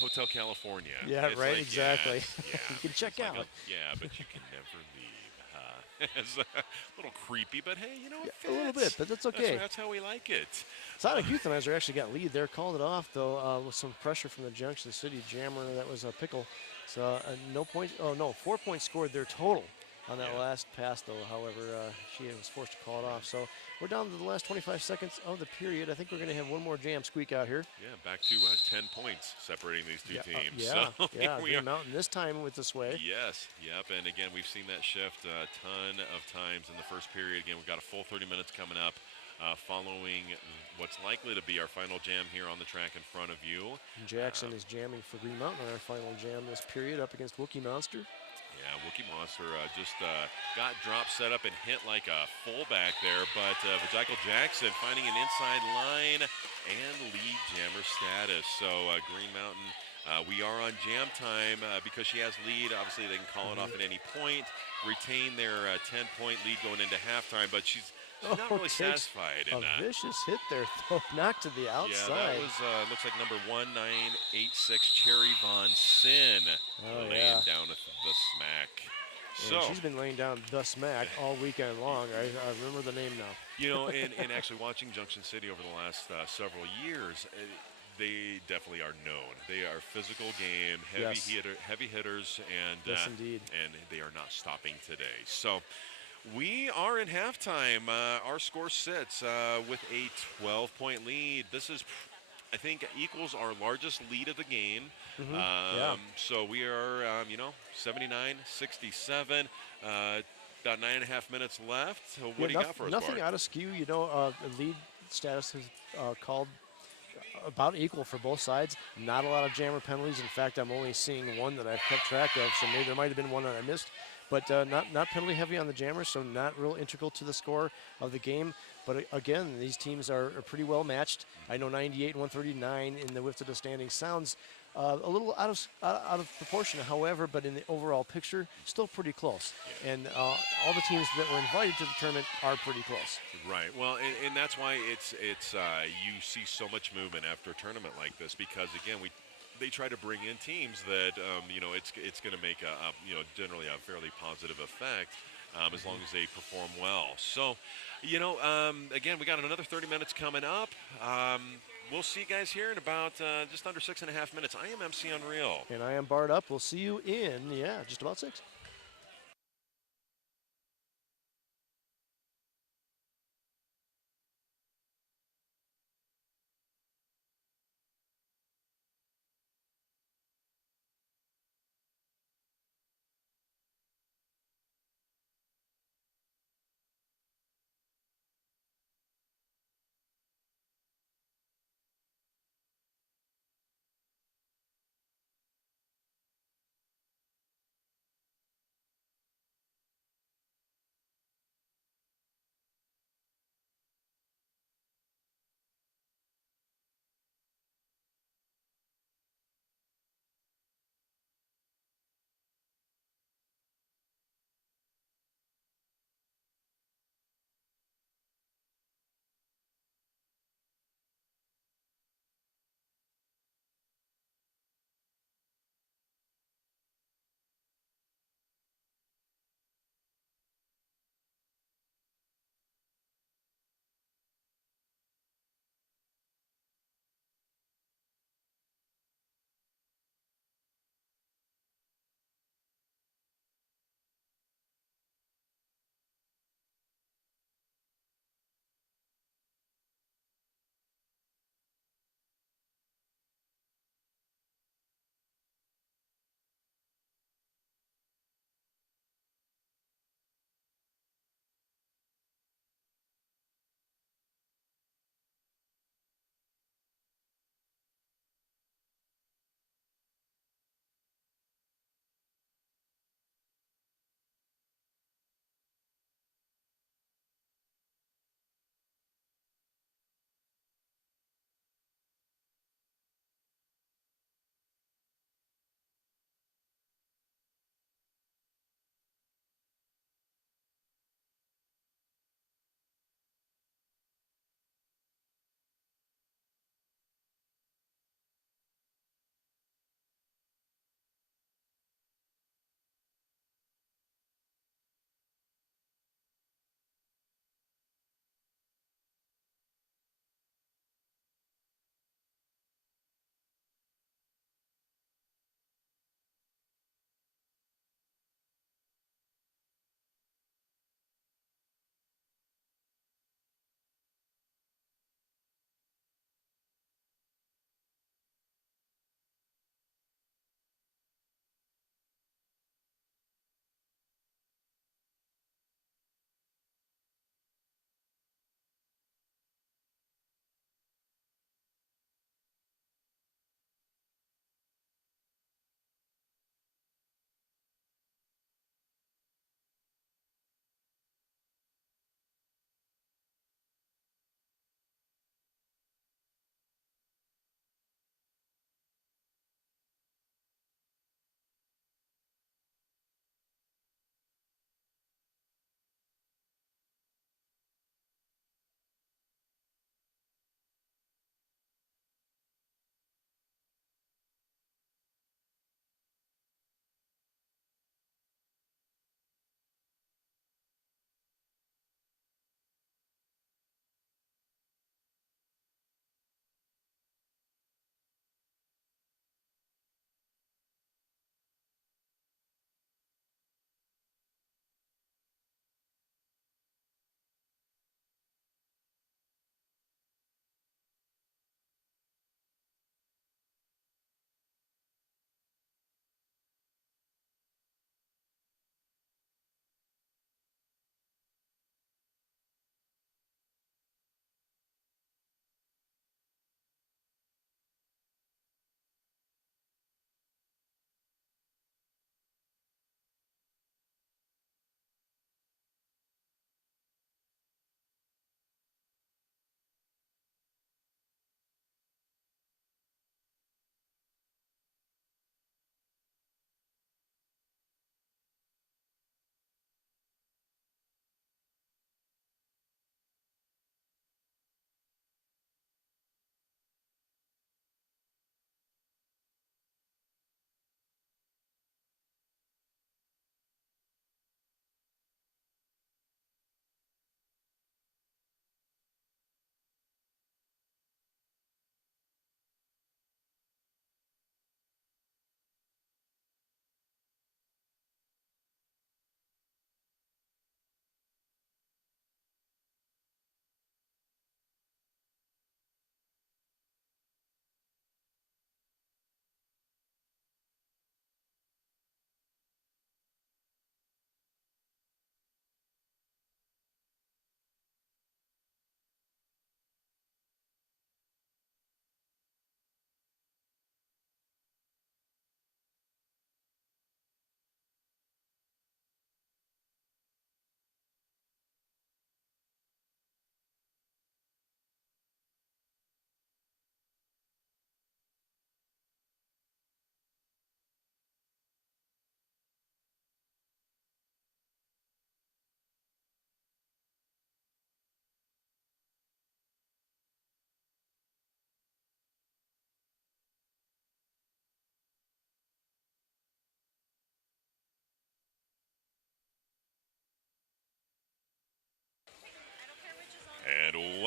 Hotel California. Yeah, it's right. like, exactly. Yeah, you can check out. But you can never leave. It's a little creepy, but hey, it fits. A little bit, but that's okay. That's how we like it. Sonic Euthanizer actually got lead there, called it off though with some pressure from the Junction City jammer. That was a pickle. So no point. Oh no, 4 points scored there total on that last pass though. However, she was forced to call it off. So we're down to the last 25 seconds of the period. I think we're going to have one more jam squeak out here. Yeah, back to 10 points separating these two teams. Green Mountain this time with the sway. Yes, yep, and again, we've seen that shift a ton of times in the first period. Again, we've got a full 30 minutes coming up following what's likely to be our final jam here on the track in front of you. Jackson is jamming for Green Mountain on our final jam this period up against Wookie Monster. Yeah, Wookie Monster just got drop set up and hit like a fullback there, but Vajikel Jackson finding an inside line and lead jammer status. So Green Mountain, we are on jam time because she has lead. Obviously, they can call it off at any point, retain their 10-point lead going into halftime, but she's not really satisfied in that. A vicious hit there, though, knocked to the outside. Yeah, that was, looks like number 1986, Cherry Von Sin, laying down the smack. So she's been laying down the smack all weekend long. I remember the name now. And actually watching Junction City over the last several years, they definitely are known. They are physical game, heavy hitters, and yes, indeed. And they are not stopping today. So we are in halftime. Our score sits with a 12-point lead. This is, I think, equals our largest lead of the game. So we are, 79-67. About 9.5 minutes left. So what do you got for us, Nothing Bart? out of skew. Lead status is called about equal for both sides. Not a lot of jammer penalties. In fact, I'm only seeing one that I've kept track of, so maybe there might have been one that I missed. But not penalty heavy on the jammers, so not real integral to the score of the game. But again, these teams are pretty well matched. I know 98 and 139 in the width of the standing sounds a little out of proportion, however, but in the overall picture, still pretty close. And all the teams that were invited to the tournament are pretty close. Right. Well, and that's why it's you see so much movement after a tournament like this, because again they try to bring in teams that it's going to make generally a fairly positive effect as long as they perform well. So, again, we got another 30 minutes coming up. We'll see you guys here in about just under 6.5 minutes. I am MC Unreal. And I am Bart Up. We'll see you in, just about 6.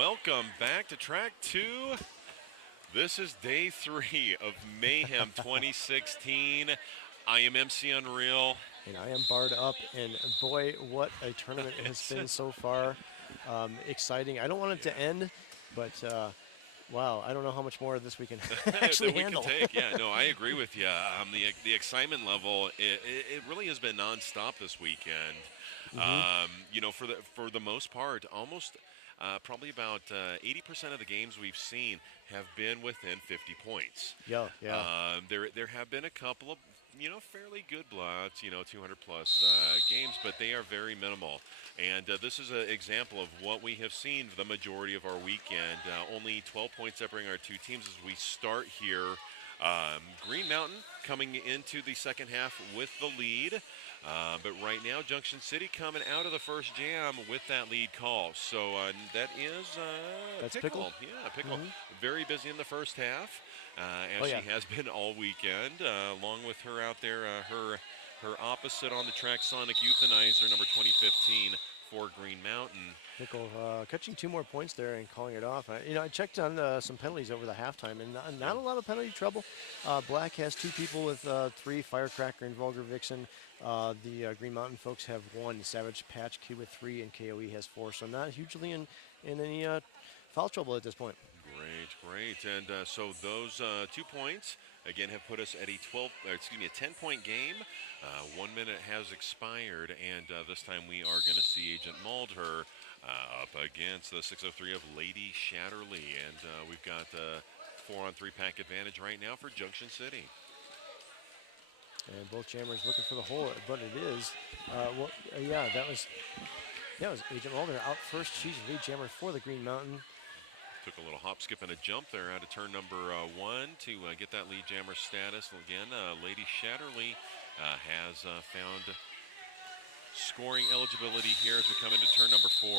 welcome back to track 2. This is day 3 of Mayhem 2016. I am MC Unreal. And I am barred up, and boy, what a tournament it has been so far. Exciting. I don't want it to end, but wow, I don't know how much more of this we can actually we handle. can take. Yeah, no, I agree with you. The excitement level, it really has been nonstop this weekend. You know, for the most part, almost probably about 80% of the games we've seen have been within 50 points. Yeah. There have been a couple of fairly good blowouts, 200 plus games, but they are very minimal. And this is an example of what we have seen the majority of our weekend. Only 12 points separating our two teams as we start here. Green Mountain coming into the second half with the lead. But right now, Junction City coming out of the first jam with that lead call. So that is That's Pickle. Yeah, Pickle. Very busy in the first half, as she has been all weekend. Along with her out there, her opposite on the track, Sonic Euthanizer, number 2015 for Green Mountain. Pickle catching 2 more points there and calling it off. I checked on some penalties over the halftime, and not a lot of penalty trouble. Black has 2 people with 3, Firecracker and Vulgar Vixen. The Green Mountain folks have 1, Savage Patch Kid with 3, and KOE has 4. So not hugely in any foul trouble at this point. Great. And so those 2 points again have put us at a 10-point game. 1 minute has expired, and this time we are going to see Agent Mulder up against the 603 of Lady Shatterly, and we've got 4-on-3 pack advantage right now for Junction City. And both jammers looking for the hole, but it is. That was Agent Mulder out first. She's lead jammer for the Green Mountain. Took a little hop, skip, and a jump there out of turn number 1 to get that lead jammer status. Again, Lady Shatterly has found scoring eligibility here as we come into turn number 4.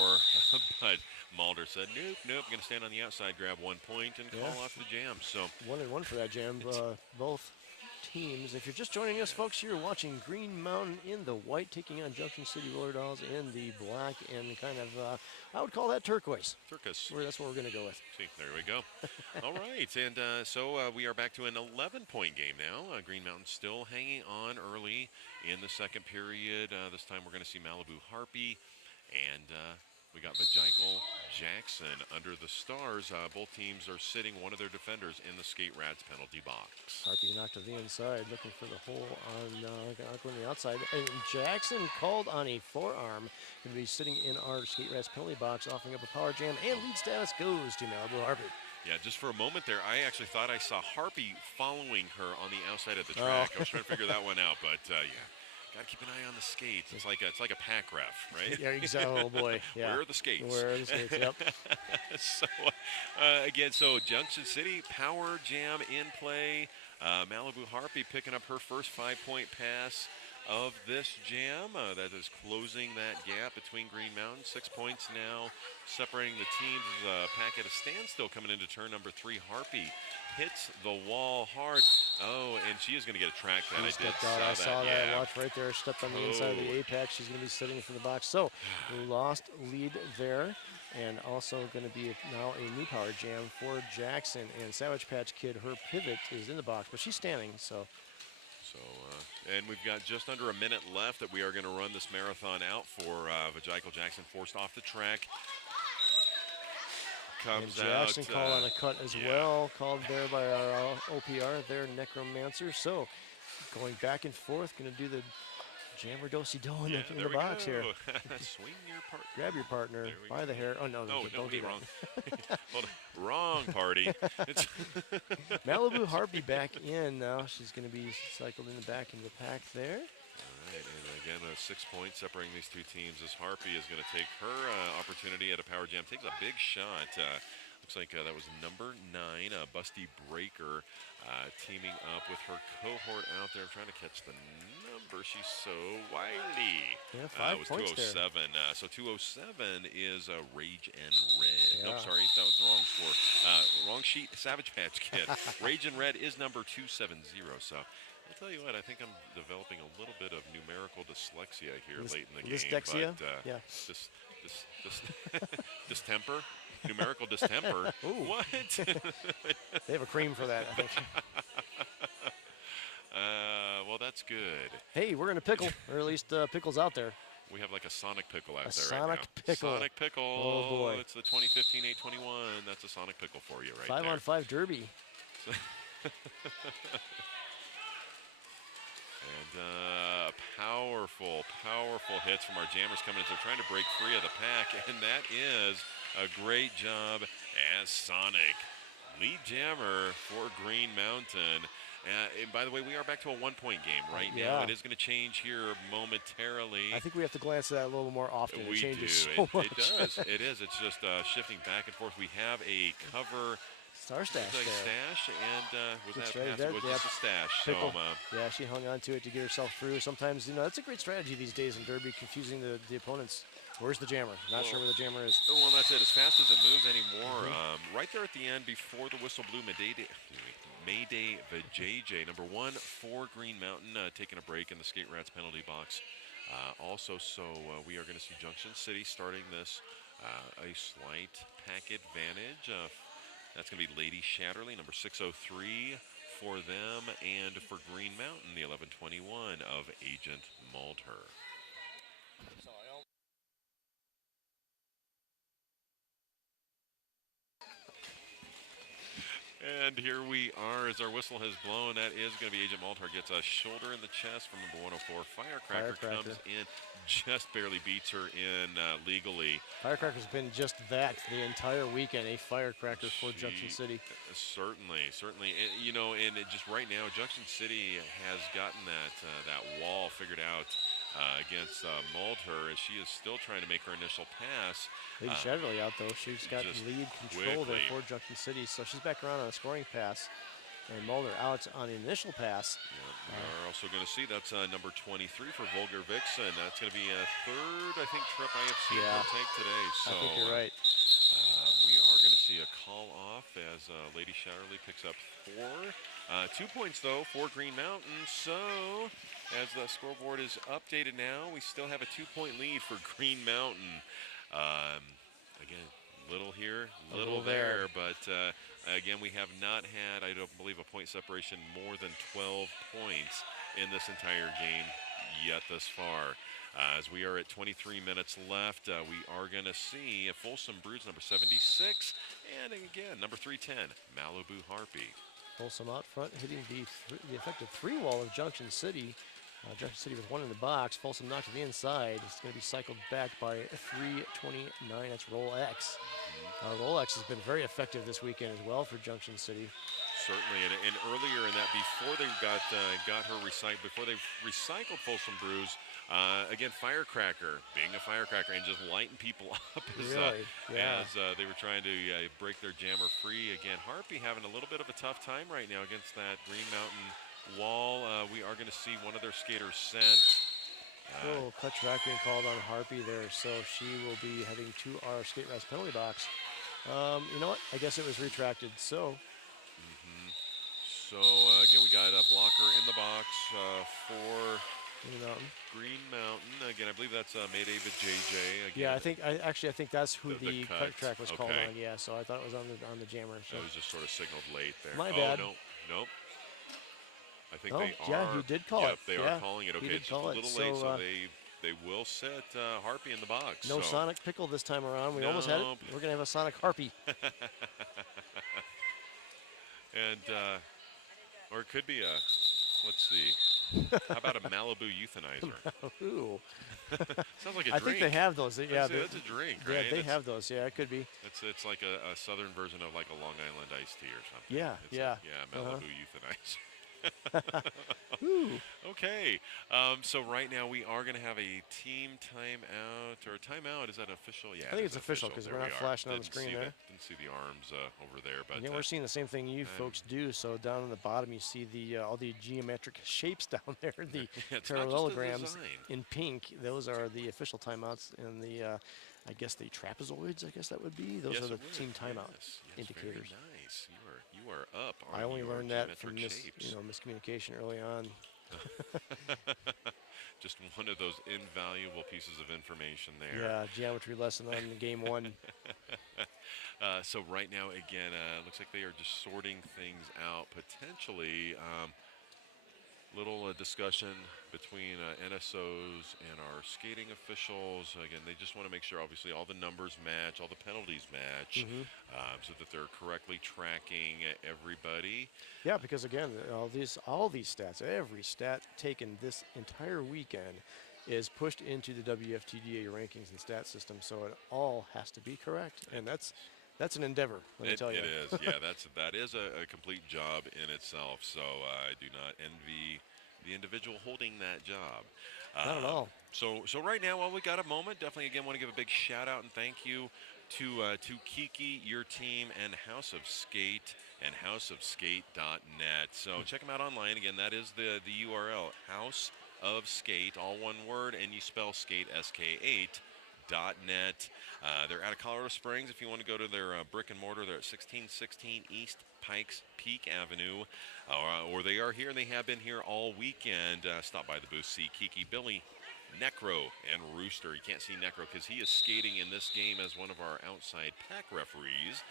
But Mulder said, nope, I'm going to stand on the outside, grab 1 point, and call off the jam. So 1-1 for that jam, both teams. If you're just joining us, folks, you're watching Green Mountain in the white taking on Junction City Roller Dolls in the black and kind of, I would call that turquoise. Turquoise. That's what we're going to go with. See, there we go. All right, and so we are back to an 11-point game now. Green Mountain still hanging on early in the second period. This time we're going to see Malibu Harpy and we got Vajikel Jackson under the stars. Both teams are sitting one of their defenders in the Skate Rats penalty box. Harpy knocked to the inside, looking for the hole on the outside. And Jackson called on a forearm. Going to be sitting in our Skate Rats penalty box, offering up a power jam, and lead status goes to Malibu Harpy. Yeah, just for a moment there, I actually thought I saw Harpy following her on the outside of the track. I was trying to figure that one out, but yeah. Got to keep an eye on the skates. It's like a pack ref, right? Yeah, exactly. Oh boy. Yeah. Where are the skates? Where are the skates? Yep. So again, Junction City power jam in play. Malibu Harpy picking up her first 5-point pass of this jam. That is closing that gap between Green Mountain. 6 points now separating the teams. Pack at a standstill coming into turn number 3. Harpy hits the wall hard. Oh, and she is going to get a track that. I saw that. Watch right there. Stepped on the inside of the apex. She's going to be sitting for the box. So lost lead there. And also going to be now a new power jam for Jackson. And Savage Patch Kid, her pivot is in the box, but she's standing. So and we've got just under a minute left that we are going to run this marathon out for Vajikel Jackson, forced off the track. Comes and Jackson out. Called on a cut as well, called there by our OPR, their Necromancer. So going back and forth, going to do the jammer do-si-do in the box here. Swing your partner. Grab your partner by the hair. Oh, no, don't do wrong. Hold on. Wrong party. Malibu Harpy back in now. She's going to be cycled in the back in the pack there. All right, and again, 6 points separating these two teams as Harpy is going to take her opportunity at a power jam. Takes a big shot. Looks like that was number 9, Busty Breaker, teaming up with her cohort out there, trying to catch the number. She's so wily. Yeah, 5 points 207. There. So 207 is Rage and Red. Yeah. Nope, sorry, that was the wrong score. Wrong sheet, Savage Patch Kid. Rage and Red is number 270. So I'll tell you what, I think I'm developing a little bit of numerical dyslexia here late in the game. Dysdexia? But Yeah. dis, distemper? Numerical distemper? Ooh. What? They have a cream for that, I think. Well, that's good. Hey, we're in a pickle, or at least pickle's out there. We have like a Sonic pickle out there Sonic right now. pickle. Sonic pickle. Oh, boy. It's the 2015 821. That's a Sonic pickle for you right 5-on-5 derby. And powerful hits from our jammers coming as they're trying to break free of the pack. And that is a great job as Sonic, lead jammer for Green Mountain. And by the way, we are back to a one-point game right now. It is going to change here momentarily. I think we have to glance at that a little more often. We it changes do. So much. It does. It is. It's just shifting back and forth. We have a cover. Star stash like there. Stash, and was that straight pass? It was just a stash. Pickle. So, yeah, she hung on to it to get herself through. Sometimes, that's a great strategy these days in derby, confusing the opponents. Where's the jammer? Not sure where the jammer is. Well, that's it. As fast as it moves anymore. Right there at the end, before the whistle blew, Mayday Vijay, number 1 for Green Mountain, taking a break in the Skate Rats penalty box. We are going to see Junction City starting this a slight pack advantage. That's going to be Lady Shatterly, number 603 for them, and for Green Mountain, the 1121 of Agent Malter. And here we are as our whistle has blown. That is going to be Agent Maltar gets a shoulder in the chest from number 104. Firecracker comes in, just barely beats her in legally. Firecracker's been just that the entire weekend, a firecracker for Junction City. Certainly. And just right now, Junction City has gotten that wall figured out against Malter, as she is still trying to make her initial pass. Lady Shatterly out, though. She's got lead control there for Junction City, so she's back around on a scoring pass. And Mulder out on the initial pass. Yeah, we are also going to see that's number 23 for Vulgar Vixen. That's going to be a third, I think, trip IFC will take today. So I think you're right. We are going to see a call off as Lady Shatterly picks up 4. 2 points, though, for Green Mountain. So as the scoreboard is updated now, we still have a 2-point lead for Green Mountain. Again, little here, little there, but again, we have not had, I don't believe, a point separation more than 12 points in this entire game yet thus far. As we are at 23 minutes left, we are going to see a Folsom Brews, number 76, and again, number 310, Malibu Harpy. Folsom out front, hitting the effective 3 wall of Junction City. Junction City with 1 in the box. Folsom knocked to the inside. It's going to be cycled back by 329. That's Roll X. Roll X has been very effective this weekend as well for Junction City. Certainly, and earlier in that, before they got her recycled, before they recycled Folsom Brews, again, Firecracker, being a firecracker and just lighting people up as they were trying to break their jammer free. Again, Harpy having a little bit of a tough time right now against that Green Mountain wall. We are going to see one of their skaters sent. Cut track being called on Harpy there, so she will be heading to our Skate Rats penalty box. You know what? I guess it was retracted, so. So, again, we got a blocker in the box for Green Mountain. Again, I believe that's Mayday Vijay. Yeah, I think that's who the cut track was called on. Yeah, so I thought it was on the jammer. So. It was just sort of signaled late there. My bad. Nope. I think they are. Yeah, he did call it. They are calling it. Okay, it's just a little late, so they will set Harpy in the box. No Sonic Pickle this time around. We almost had it. We're going to have a Sonic Harpy. And, or it could be a, let's see, how about a Malibu Euthanizer? Ooh. Sounds like a drink. I think they have those. Yeah, that's a drink, right? Yeah, they have those. Yeah, it could be. It's like a southern version of like a Long Island iced tea or something. Yeah. Malibu Euthanizer. Okay, so right now we are going to have a team timeout, or timeout, is that official? Yeah, I think it's official because we're not flashing on the screen there. Didn't see the arms over there, but we're seeing the same thing you folks do. So down on the bottom you see all the geometric shapes down there, the parallelograms in pink. Those are the official timeouts, and the I guess the trapezoids, I guess that would be. Those are the team timeout indicators. Very nice. You are up on I only your learned that geometric from shapes. miscommunication early on. Just one of those invaluable pieces of information there. Yeah, geometry lesson on game 1. So right now, again, looks like they are just sorting things out. Potentially, little discussion between NSOs and our skating officials. Again, they just want to make sure, obviously, all the numbers match, all the penalties match, so that they're correctly tracking everybody. Yeah, because again, all these stats, every stat taken this entire weekend is pushed into the WFTDA rankings and stat system, so it all has to be correct, and that's an endeavor. Let me tell you. It is, yeah. That is a complete job in itself. So I do not envy the individual holding that job. Not at all. So right now, while we got a moment, definitely again want to give a big shout out and thank you to Kiki, your team, and House of Skate and houseofskate.net. So check them out online. Again, that is the URL, House of Skate, all one word, and you spell skate SK8.net. They're out of Colorado Springs. If you want to go to their brick and mortar, they're at 1616 East Pikes Peak Avenue, or they are here, and they have been here all weekend. Stop by the booth, see Kiki, Billy, Necro, and Rooster. You can't see Necro because he is skating in this game as one of our outside pack referees.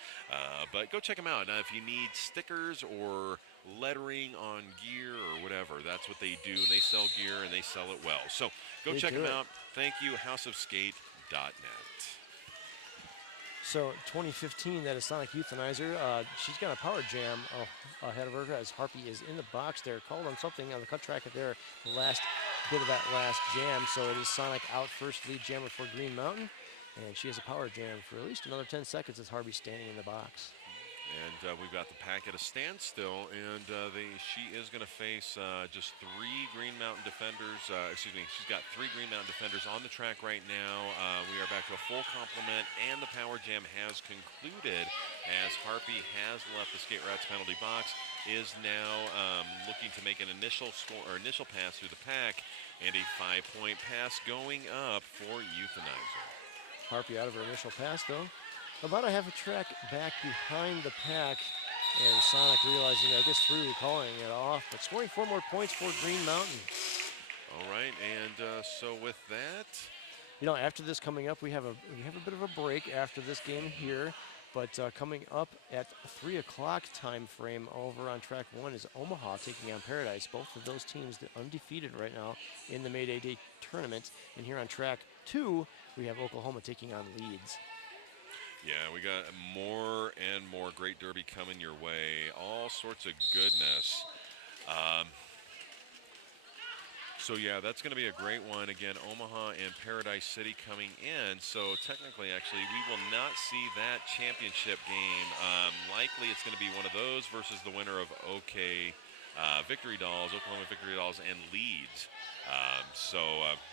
But go check them out. Now, if you need stickers or lettering on gear or whatever, that's what they do. And they sell gear, and they sell it well. So go check them out. Thank you, houseofskate.net. So 2015, that is Sonic Euthanizer. She's got a power jam ahead of her as Harpy is in the box there. Called on something on the cut track there, the last bit of that last jam. So it is Sonic out first, lead jammer for Green Mountain. And she has a power jam for at least another 10 seconds as Harpy's standing in the box. And we've got the pack at a standstill, and she is going to face just 3 Green Mountain defenders. She's got 3 Green Mountain defenders on the track right now. We are back to a full complement, and the power jam has concluded as Harpy has left the Skate Rats penalty box. Is now looking to make an initial pass through the pack, and a 5-point pass going up for Euthanizer. Harpy out of her initial pass though. About a half a track back behind the pack, and Sonic realizing, I guess, through calling it off, but scoring 4 more points for Green Mountain. All right, and so with that, you know, after this coming up, we have a bit of a break after this game here, but coming up at 3 o'clock time frame over on track 1 is Omaha taking on Paradise. Both of those teams undefeated right now in the May Day tournament, and here on track 2 we have Oklahoma taking on Leeds. Yeah, we got more and more great derby coming your way. All sorts of goodness. So, yeah, that's going to be a great one. Again, Omaha and Paradise City coming in. So, technically, actually, we will not see that championship game. Likely it's going to be one of those versus the winner of Oklahoma Victory Dolls, and Leeds.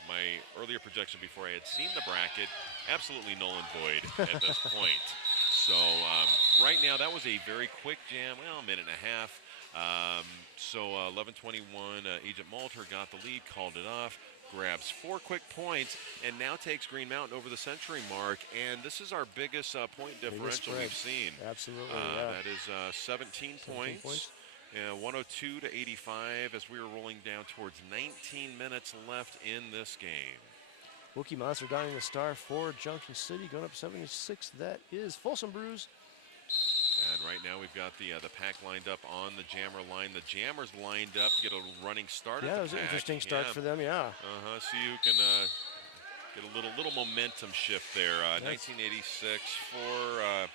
My earlier projection before I had seen the bracket, absolutely null and void at this point. So right now, that was a very quick jam, well, a minute and a half. 11:21, Agent Malter got the lead, called it off, grabs 4 quick points, and now takes Green Mountain over the century mark. And this is our biggest point differential we've seen. Absolutely, yeah. That is 17 points. 102 to 85 as we are rolling down towards 19 minutes left in this game. Wookie Monster donning the star for Junction City, going up 76. That is Folsom Brews. And right now we've got the pack lined up on the jammer line. The jammer's lined up to get a running start. Yeah, it was an interesting start for them. Yeah. See who can get a little momentum shift there. 1986 for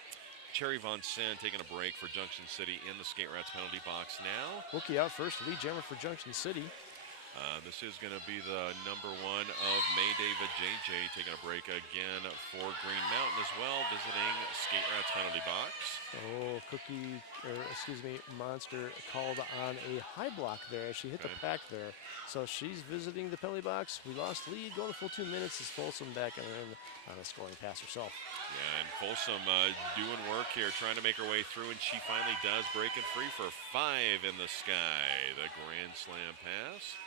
Cherry Von Sen taking a break for Junction City in the Skate Rats penalty box now. Wookie out first, lead jammer for Junction City. This is going to be the number 1 of May David JJ taking a break again for Green Mountain as well, visiting Skate Rats penalty box. Oh, Monster called on a high block there. She hit the pack there. So she's visiting the penalty box. We lost lead, going a full 2 minutes. Is Folsom back in on a scoring pass herself. Yeah, and Folsom doing work here, trying to make her way through, and she finally does, breaking free for 5 in the sky. The Grand Slam pass.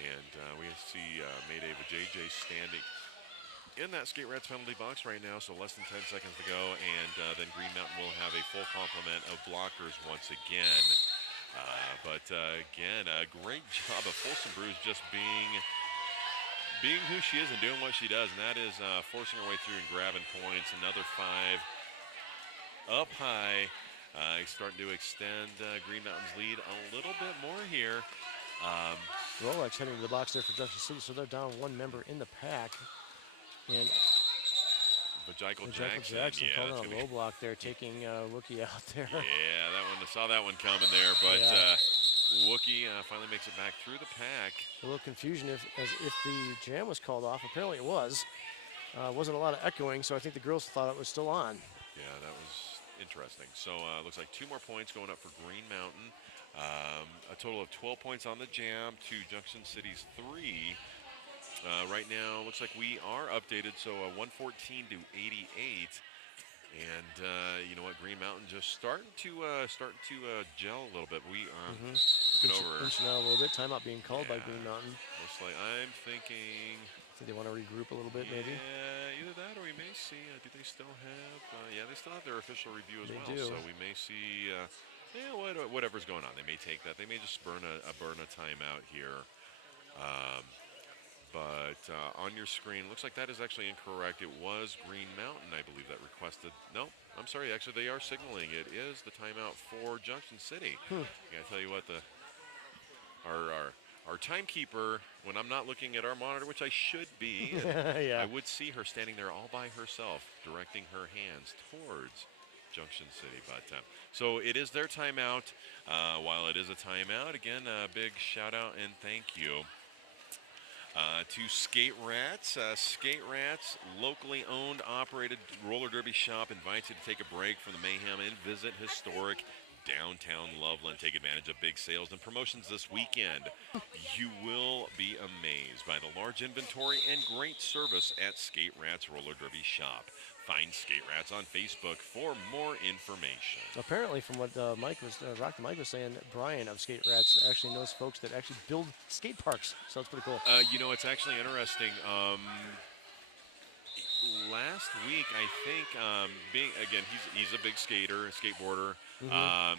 And we see Mayday with JJ standing. in that Skate Rats penalty box right now, so less than 10 seconds to go, and then Green Mountain will have a full complement of blockers once again. Again, a great job of Folsom Bruce just being who she is and doing what she does, and that is forcing her way through and grabbing points. Another 5 up high, starting to extend Green Mountain's lead a little bit more here. Rolex heading to the box there for Junction City, so they're down one member in the pack. And Vajikel Jackson, yeah, called on a low block there, taking Wookie out there. Yeah, that one, I saw that one coming there, but Wookie finally makes it back through the pack. A little confusion as if the jam was called off. Apparently it was. Wasn't a lot of echoing, so I think the girls thought it was still on. Yeah, that was interesting. So looks like 2 more points going up for Green Mountain. A total of 12 points on the jam to Junction City's 3. Right now, looks like we are updated, so 114 to 88. And you know what, Green Mountain just starting to gel a little bit. We looking over. Inching out a little bit. Timeout being called by Green Mountain. Looks like I'm thinking. I think they want to regroup a little bit, maybe. Yeah, either that or we may see. Do they still have? Yeah, they still have their official review as They well. do. So we may see. Whatever's going on, they may take that. They may just burn a timeout here. But on your screen, looks like that is actually incorrect. It was Green Mountain, I believe, that requested. No, I'm sorry. Actually, they are signaling it is the timeout for Junction City. Yeah, I tell you what, our timekeeper, when I'm not looking at our monitor, which I should be, I would see her standing there all by herself, directing her hands towards Junction City. But so it is their timeout. While it is a timeout, again, a big shout out and thank you. To Skate Rats. Skate Rats, locally owned, operated roller derby shop, invites you to take a break from the mayhem and visit historic downtown Loveland. Take advantage of big sales and promotions this weekend. You will be amazed by the large inventory and great service at Skate Rats Roller Derby Shop. Find Skate Rats on Facebook for more information. Apparently, from what Rock the Mike was saying, Brian of Skate Rats actually knows folks that actually build skate parks. So that's pretty cool. You know, it's actually interesting. Last week, I think, he's a big skater, a skateboarder. I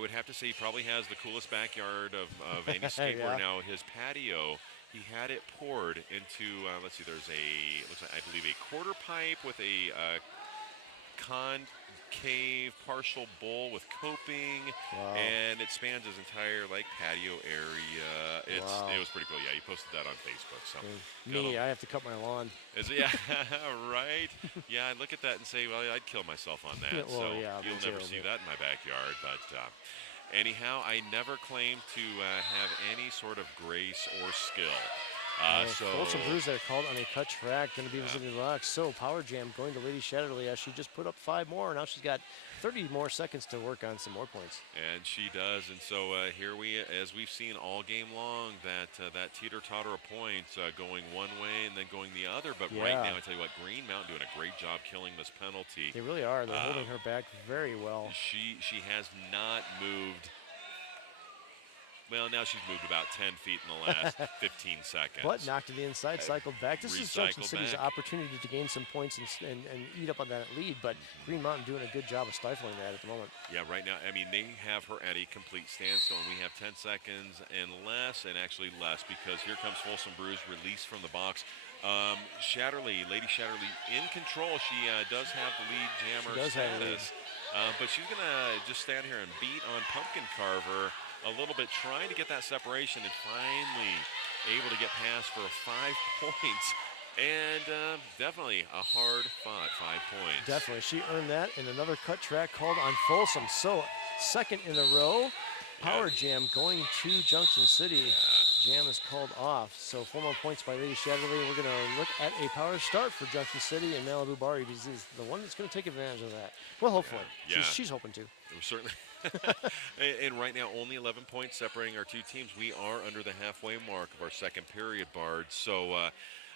would have to say he probably has the coolest backyard of any skateboarder. Now, his patio, he had it poured into, let's see, there's looks like, I believe, a quarter pipe with a concave partial bowl with coping, and it spans his entire patio area. It was pretty cool. Yeah, he posted that on Facebook. So I have to cut my lawn. Yeah, right. Yeah, I look at that and say, well, I'd kill myself on that. You'll never see that in my backyard. But anyhow, I never claimed to have any sort of grace or skill. Folsom Bruce there called on a cut track, going to be visiting the rocks. So Power Jam going to Lady Shatterly as she just put up 5 more. Now she's got 30 more seconds to work on some more points. And she does. And so here as we've seen all game long, that teeter-totter of points going one way and then going the other. But right now, I tell you what, Green Mountain doing a great job killing this penalty. They really are. They're holding her back very well. She has not moved. Well, now she's moved about 10 feet in the last 15 seconds. But knocked to the inside, cycled back. This is Junction City's opportunity to gain some points and eat up on that lead, but Green Mountain doing a good job of stifling that at the moment. Yeah, right now, I mean, they have her at a complete standstill, and we have 10 seconds and actually less, because here comes Folsom Bruce, released from the box. Lady Shatterly in control. She does have the lead jammer status. But she's going to just stand here and beat on Pumpkin Carver a little bit, trying to get that separation, and finally able to get past for 5 points. And definitely a hard-fought 5 points. Definitely. She earned that, and another cut track called on Folsom. So, second in a row. Power Jam going to Junction City. Jam is called off. So 4 more points by Lady Shatterly. We're going to look at a power start for Junction City, and Malibu Bari is the one that's going to take advantage of that. Well, hopefully. Yeah. She's hoping to. Certainly. And right now, only 11 points separating our two teams. We are under the halfway mark of our second period, Bard. So,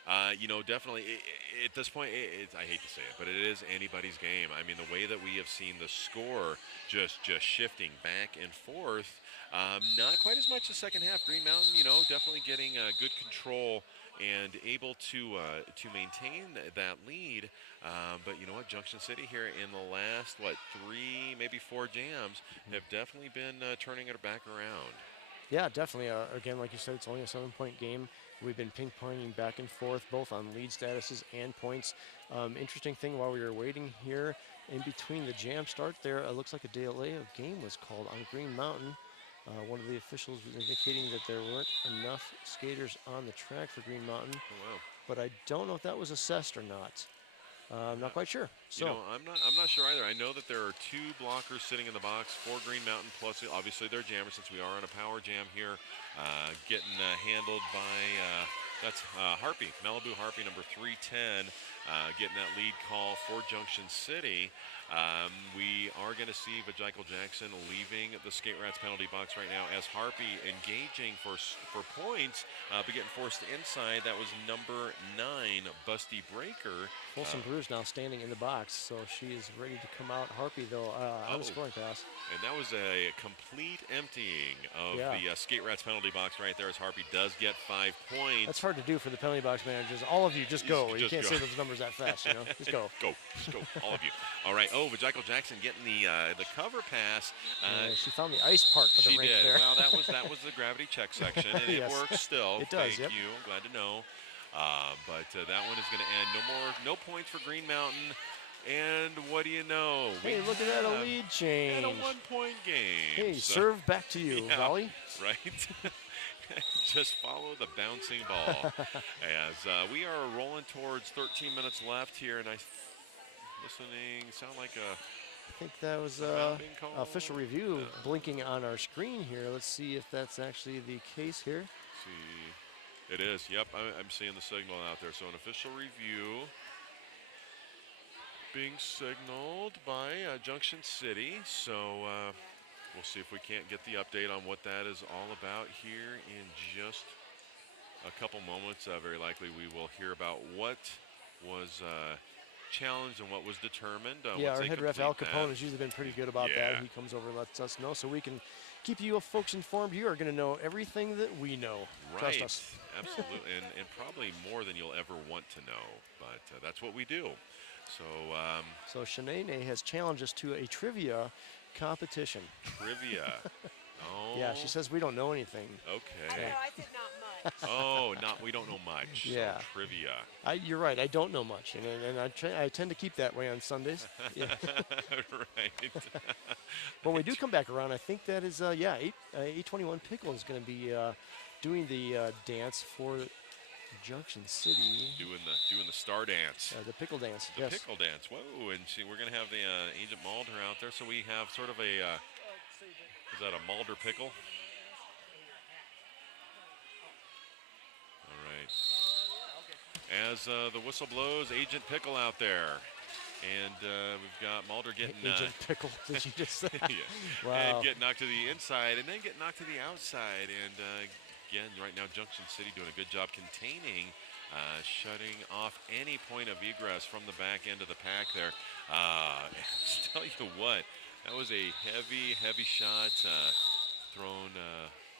definitely at this point, I hate to say it, but it is anybody's game. I mean, the way that we have seen the score just shifting back and forth, not quite as much the second half. Green Mountain, definitely getting good control and able to maintain that lead. But you know what, Junction City here in the last, what, 3, maybe 4 jams have definitely been turning it back around. Yeah, definitely. Again, like you said, it's only a 7-point game. We've been ping-ponging back and forth, both on lead statuses and points. Interesting thing while we were waiting here, in between the jam start there, it looks like a delay of game was called on Green Mountain. One of the officials was indicating that there weren't enough skaters on the track for Green Mountain, Oh, wow. but I don't know if that was assessed or not. I'm not quite sure. So, You know, I'm not sure either. I know that there are 2 blockers sitting in the box for Green Mountain, plus obviously their jammer, since we are on a power jam here, getting handled by that's Harpy, Malibu Harpy number 310, getting that lead call for Junction City. We are going to see Vajikel Jackson leaving the Skate Rats penalty box right now as Harpy engaging for points, but getting forced inside. That was number 9, Busty Breaker. Folsom Brewer's now standing in the box, so she is ready to come out. Harpy, though, on the scoring pass. And that was a complete emptying of the Skate Rats penalty box right there as Harpy does get 5 points. That's hard to do for the penalty box managers. All of you, just go. You can't say those numbers that fast, you know. Just go. Just go, all of you. All right. Oh, Vajikel Jackson getting the cover pass. She found the ice part of the rink did. there. Well, that was the gravity check section, and Yes. it works still. It does. Thank you. I'm glad to know. But that one is going to end. No points for Green Mountain. And what do you know? Hey, look at that, a lead change. And a 1-point game. Hey, serve back to you, Valley. Right. Just follow the bouncing ball. As we are rolling towards 13 minutes left here, and listening, sound like I think that was official review blinking on our screen here. Let's see if that's actually the case here. See, it is. Yep, I'm seeing the signal out there. So an official review being signaled by Junction City. So we'll see if we can't get the update on what that is all about here in just a couple moments. Very likely we will hear about what was challenged and what was determined. Yeah, our head ref Al Capone has usually been pretty good about that. He comes over and lets us know so we can keep you folks informed. You are going to know everything that we know. Right. Trust us. Absolutely, and probably more than you'll ever want to know, but that's what we do. So, so Shanae has challenged us to a trivia competition. Trivia. Oh. Yeah, she says we don't know anything. Okay. I know, I said not much. Oh, we don't know much. Yeah. So trivia. You're right, I don't know much, and I tend to keep that way on Sundays. Yeah. Right. When we do come back around, I think that is, 821 Pickle is going to be doing the dance for Junction City. Doing the star dance. The pickle dance, The pickle dance. Whoa, and see, we're going to have the Agent Mulder out there, so we have sort of a, is that a Mulder pickle? All right. As the whistle blows, Agent Pickle out there. And we've got Mulder getting... Agent Pickle, did you just say? Yeah. Wow. And get knocked to the inside, and then get knocked to the outside. And again, right now, Junction City doing a good job containing, shutting off any point of egress from the back end of the pack there. Tell you what, that was a heavy, heavy shot thrown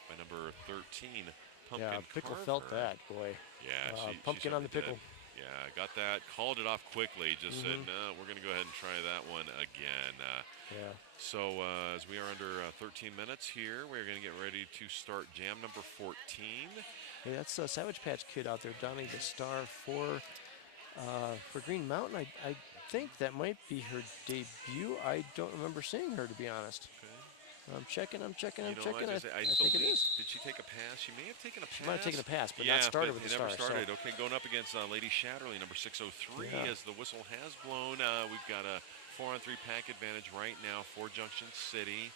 by number 13, Pumpkin Yeah, Pickle Carver. felt that, boy. Yeah, Pumpkin she on the pickle. did. Yeah, got that, called it off quickly, just said, no, we're going to go ahead and try that one again. Yeah. So as we are under 13 minutes here, we're going to get ready to start jam number 14. Hey, that's Savage Patch Kid out there donning the star for Green Mountain. I think that might be her debut. I don't remember seeing her, to be honest. Okay. I'm checking. I think it is. Did she take a pass? She may have taken a pass. She might have taken a pass, but not started with the star. Never started. So. Okay, going up against Lady Shatterly, number 603, as the whistle has blown. We've got a 4-on-3 pack advantage right now for Junction City.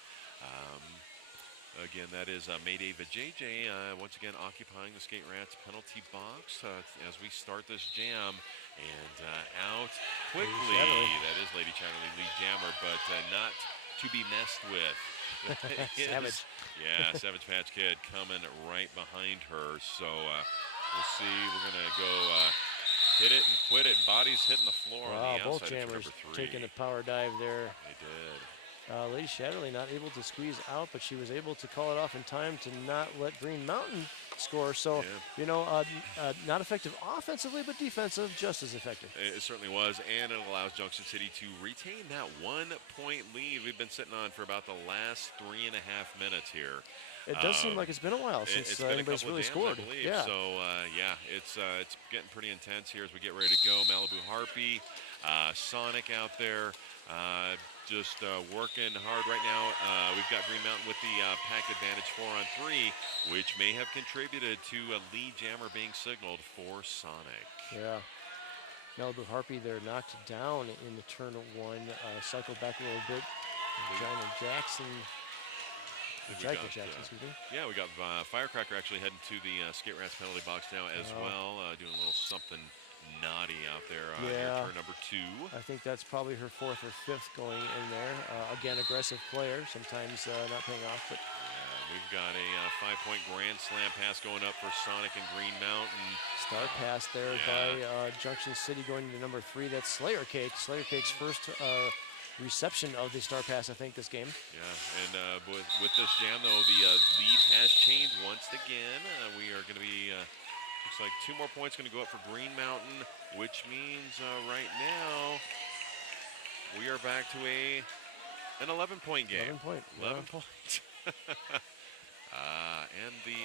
Again, that is Mayday Vajayjay, once again occupying the Skate Rats penalty box as we start this jam. And out quickly, that is Lady Shatterly, lead jammer, but not to be messed with. Savage. Yeah, Savage Patch Kid coming right behind her. So we'll see. We're going to go hit it and quit it. Bodies hitting the floor on the outside. Both jammers taking a power dive there. They did. Lady Shatterley not able to squeeze out, but she was able to call it off in time to not let Green Mountain score. So, Yeah. you know, not effective offensively, but defensive, just as effective. It certainly was, and it allows Junction City to retain that 1-point lead we've been sitting on for about the last 3.5 minutes here. It does seem like it's been a while since It's been a anybody's couple really of jams, scored. I believe. Yeah. So yeah, it's getting pretty intense here as we get ready to go. Malibu Harpy, Sonic out there, just working hard right now. We've got Green Mountain with the pack advantage 4-on-3, which may have contributed to a lead jammer being signaled for Sonic. Yeah. Malibu Harpy there knocked down in the turn one, cycled back a little bit. Giant Jackson. Excuse me. Yeah, we got Firecracker actually heading to the Skate Rats penalty box now as well, doing a little something naughty out there near turn number 2. I think that's probably her 4th or 5th going in there. Again, aggressive player, sometimes not paying off, but we've got a 5-point grand slam pass going up for Sonic and Green Mountain. Star pass there by Junction City going to number 3. That's Slayer Cake. Slayer Cake's first reception of the star pass, I think, this game. Yeah, and with this jam, though, the lead has changed once again. We are going to be, looks like 2 more points going to go up for Green Mountain, which means right now we are back to an 11-point game. 11 points. And the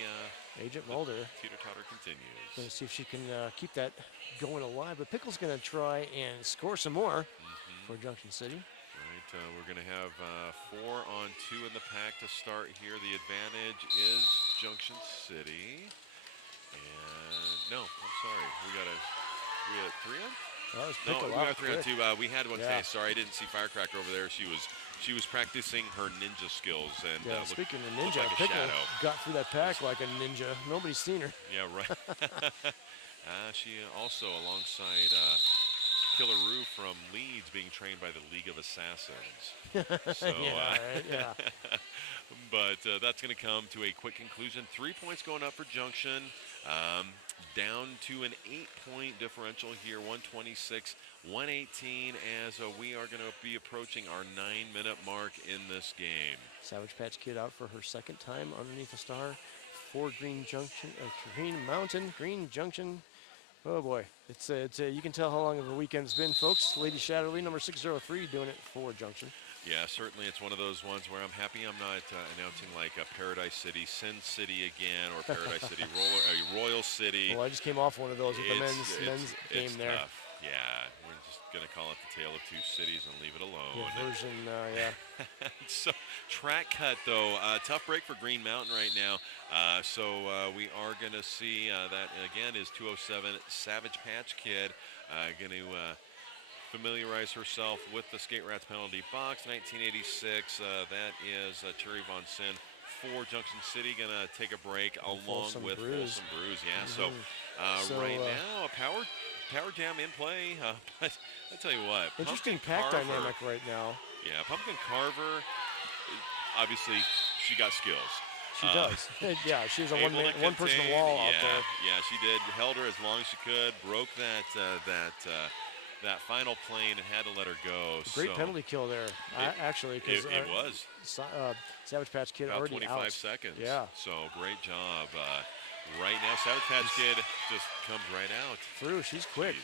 Agent Mulder teeter-totter continues. Going to see if she can keep that going alive, but Pickle's going to try and score some more for Junction City. Right, we're going to have 4-on-2 in the pack to start here. The advantage is Junction City. And no, I'm sorry. We got 3-on? That was No, Pickle we got 3-on-2. We had one today. Yeah. Sorry, I didn't see Firecracker over there. She was practicing her ninja skills and speaking of looked ninja, like a Pickle shadow. got through that pack like a ninja. Nobody's seen her. Yeah, right. She also alongside Killer Roo from Leeds, being trained by the League of Assassins. So, but that's going to come to a quick conclusion. 3 points going up for Junction, down to an 8-point differential here, 126-118, as we are going to be approaching our 9-minute mark in this game. Savage Patch Kid out for her 2nd time underneath the star for Green Mountain, Green Junction. Oh boy, it's you can tell how long of a weekend it's been, folks. Lady Shatterly, number 603, doing it for Junction. Yeah, certainly it's one of those ones where I'm happy I'm not announcing like Paradise City, Sin City again, or Paradise City, Royal City. Well, I just came off one of those with the men's game there. Tough. Yeah, we're just going to call it the Tale of Two Cities and leave it alone. Yeah, version, So, track cut, though. Tough break for Green Mountain right now. So we are going to see that, again, is 207 Savage Patch Kid going to familiarize herself with the Skate Rats penalty box. 1986, that is Cherry Von Sin for Junction City. Going to take a break along with Folsom Brews. Yeah, so right now, a power jam in play, but I tell you what, interesting pack dynamic right now. Yeah, Pumpkin Carver, obviously she got skills. She does. Yeah, she's a one-person wall out there. Yeah, she did. Held her as long as she could. Broke that final plane and had to let her go. Great penalty kill there, actually. It was. Savage Patch Kid about already 25 out. seconds. Yeah. So great job. Right now, Savage Patch Kid just comes right out. Through. She's quick.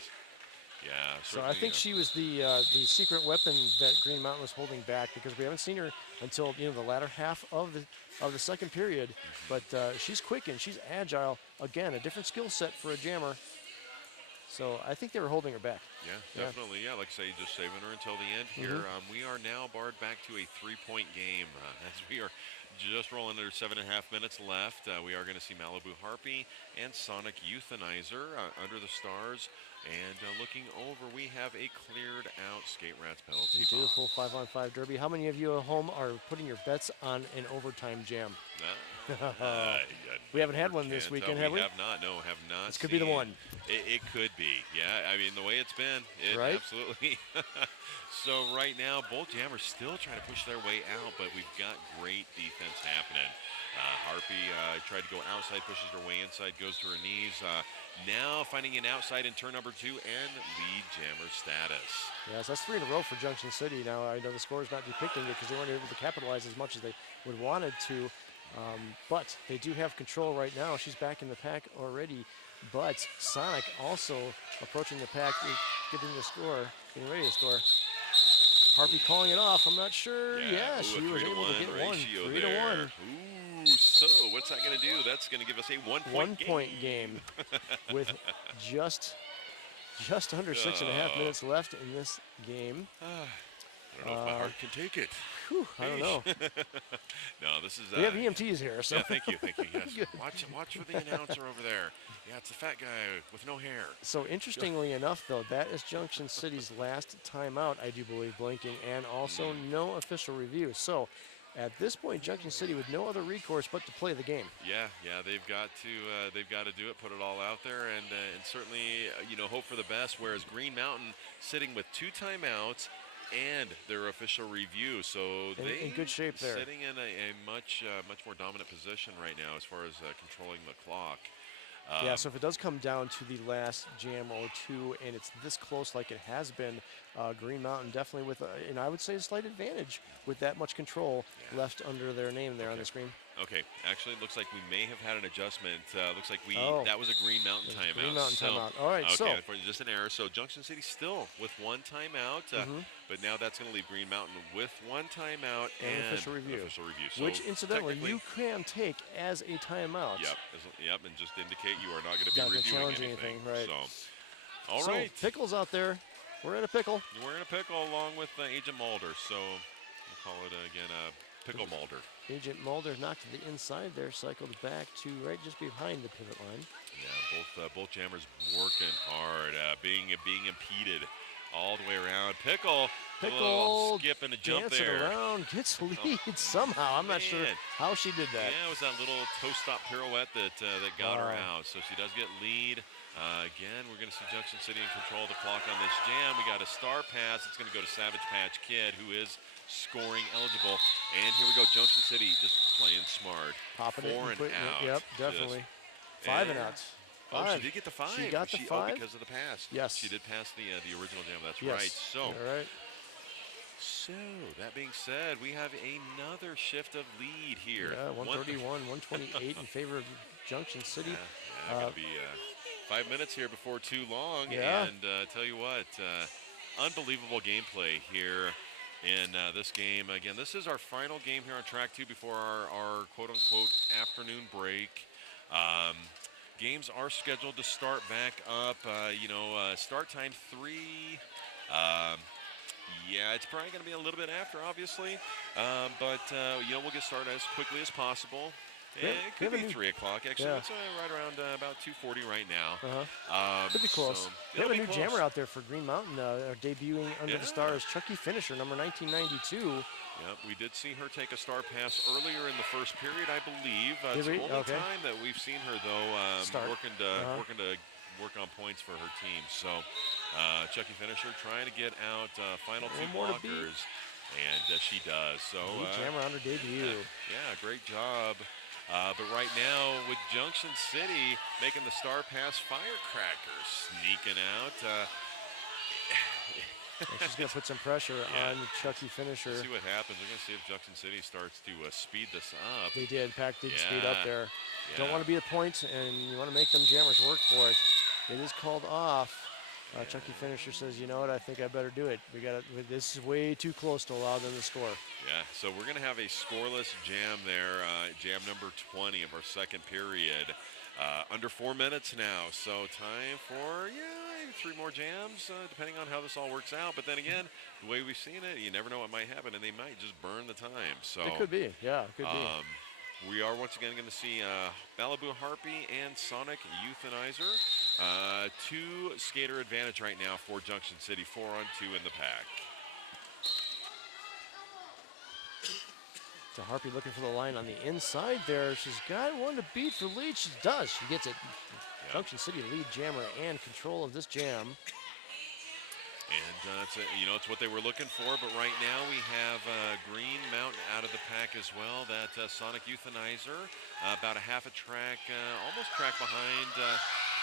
Yeah. So I think she was the secret weapon that Green Mountain was holding back, because we haven't seen her until the latter half of the second period. But she's quick and she's agile. Again, a different skill set for a jammer. So I think they were holding her back. Yeah, definitely. Yeah, like I say, just saving her until the end here. We are now barred back to a 3-point game as we are just rolling under 7.5 minutes left. We are going to see Malibu Harpy and Sonic Euthanizer under the stars. And looking over, we have a cleared out Skate Rats penalty box. Beautiful 5-on-5 derby. How many of you at home are putting your bets on an overtime jam? We haven't had one this weekend, have we? We have not. No, have not. This could be the one. It could be. Yeah, I mean, the way it's been, right? Absolutely. So right now, both jammers still trying to push their way out, but we've got great defense happening. Harpy tried to go outside, pushes her way inside, goes to her knees. now finding an outside in turn number 2 and lead jammer status. Yes, that's 3 in a row for Junction City. Now, I know the score is not depicting it because they weren't able to capitalize as much as they would wanted to, but they do have control right now. She's back in the pack already, but Sonic also approaching the pack, getting the score, getting ready to score. Harpy calling it off. I'm not sure. Yeah, she was able to get one. 3 to 1. Ooh, so what's that going to do? That's going to give us a 1 point game. 1 point game with just under 6.5 minutes left in this game. I don't know if my heart can take it. Whew, I don't know. No, this is. We have EMTs here, so. Yeah, thank you. Yes. Watch for the announcer over there. Yeah, it's the fat guy with no hair. So interestingly enough, though, that is Junction City's last timeout, I do believe, blinking, and also no official review. So at this point, Junction City with no other recourse but to play the game. Yeah, they've got to do it, put it all out there, and certainly hope for the best. Whereas Green Mountain sitting with 2 timeouts and their official review, so they in good shape there. Sitting in a much more dominant position right now as far as controlling the clock. Yeah, so if it does come down to the last jam or 2 and it's this close like it has been, Green Mountain definitely with, and I would say a slight advantage with that much control left under their name there on the screen. Okay, actually it looks like we may have had an adjustment. Looks like that was a Green Mountain timeout. Green Mountain timeout. All right, okay, so. Just an error. So Junction City still with 1 timeout, but now that's going to leave Green Mountain with 1 timeout and official review. So which, incidentally, you can take as a timeout. Yep, and just indicate you are not going to be reviewing anything. Right. So, all right. Pickle's out there. We're in a pickle. We're in a pickle along with Agent Mulder. So we'll call it again Pickle Mulder. Agent Mulder knocked to the inside there, cycled back to right just behind the pivot line. Yeah, both jammers working hard, being impeded all the way around. Pickle skip and a jump dancing there. around, gets lead somehow. I'm not sure how she did that. Yeah, it was that little toe stop pirouette that got her out. So she does get lead. Again, we're going to see Junction City in control of the clock on this jam. We got a star pass. It's going to go to Savage Patch Kid, who is scoring eligible. And here we go, Junction City just playing smart. Popping 4 and out. Yep, definitely. 5 and outs. Oh, she did get the 5. She got the 5 because of the pass. Yes, she did pass the original jam. That's yes. right. So, all right. So that being said, we have another shift of lead here. Yeah, 131, 128 in favor of Junction City. Gonna be 5 minutes here before too long. Yeah. And tell you what, unbelievable gameplay here in this game. Again, this is our final game here on track 2 before our quote-unquote afternoon break. Games are scheduled to start back up. Start time 3. Yeah, it's probably going to be a little bit after, obviously. But we'll get started as quickly as possible. It could be 3 o'clock, actually. Yeah. It's right around about 2:40 right now. Could be close. So they have a new close. jammer out there for Green Mountain, debuting under the stars, Chucky Finisher, number 1992. Yep, we did see her take a star pass earlier in the first period, I believe. It's Did we? the only Okay. time that we've seen her, though, working to work on points for her team. So Chucky Finisher trying to get out final 2 blockers, and she does. So jammer on her debut. Yeah, great job. But right now, with Junction City making the star pass, Firecracker sneaking out. And she's going to put some pressure on Chucky Finisher. Let's see what happens. We're going to see if Junction City starts to speed this up. They did. Pack did speed up there. Yeah. Don't want to be a point, and you want to make them jammers work for it. It is called off. Chucky Finisher says, you know what, I think I better do it. This is way too close to allow them to score. Yeah, so we're going to have a scoreless jam there, jam number 20 of our second period. Under 4 minutes now, so time for, 3 more jams, depending on how this all works out. But then again, the way we've seen it, you never know what might happen, and they might just burn the time. So it could be, yeah, it could be. We are once again going to see Malibu Harpy and Sonic Euthanizer. 2 skater advantage right now for Junction City, 4-on-2 in the pack. So Harpy looking for the line on the inside there. She's got one to beat for lead. She does. She gets it. Yeah. Junction City lead jammer and control of this jam. And it's what they were looking for. But right now we have Green Mountain out of the pack as well. That Sonic Euthanizer, about a half a track, almost track behind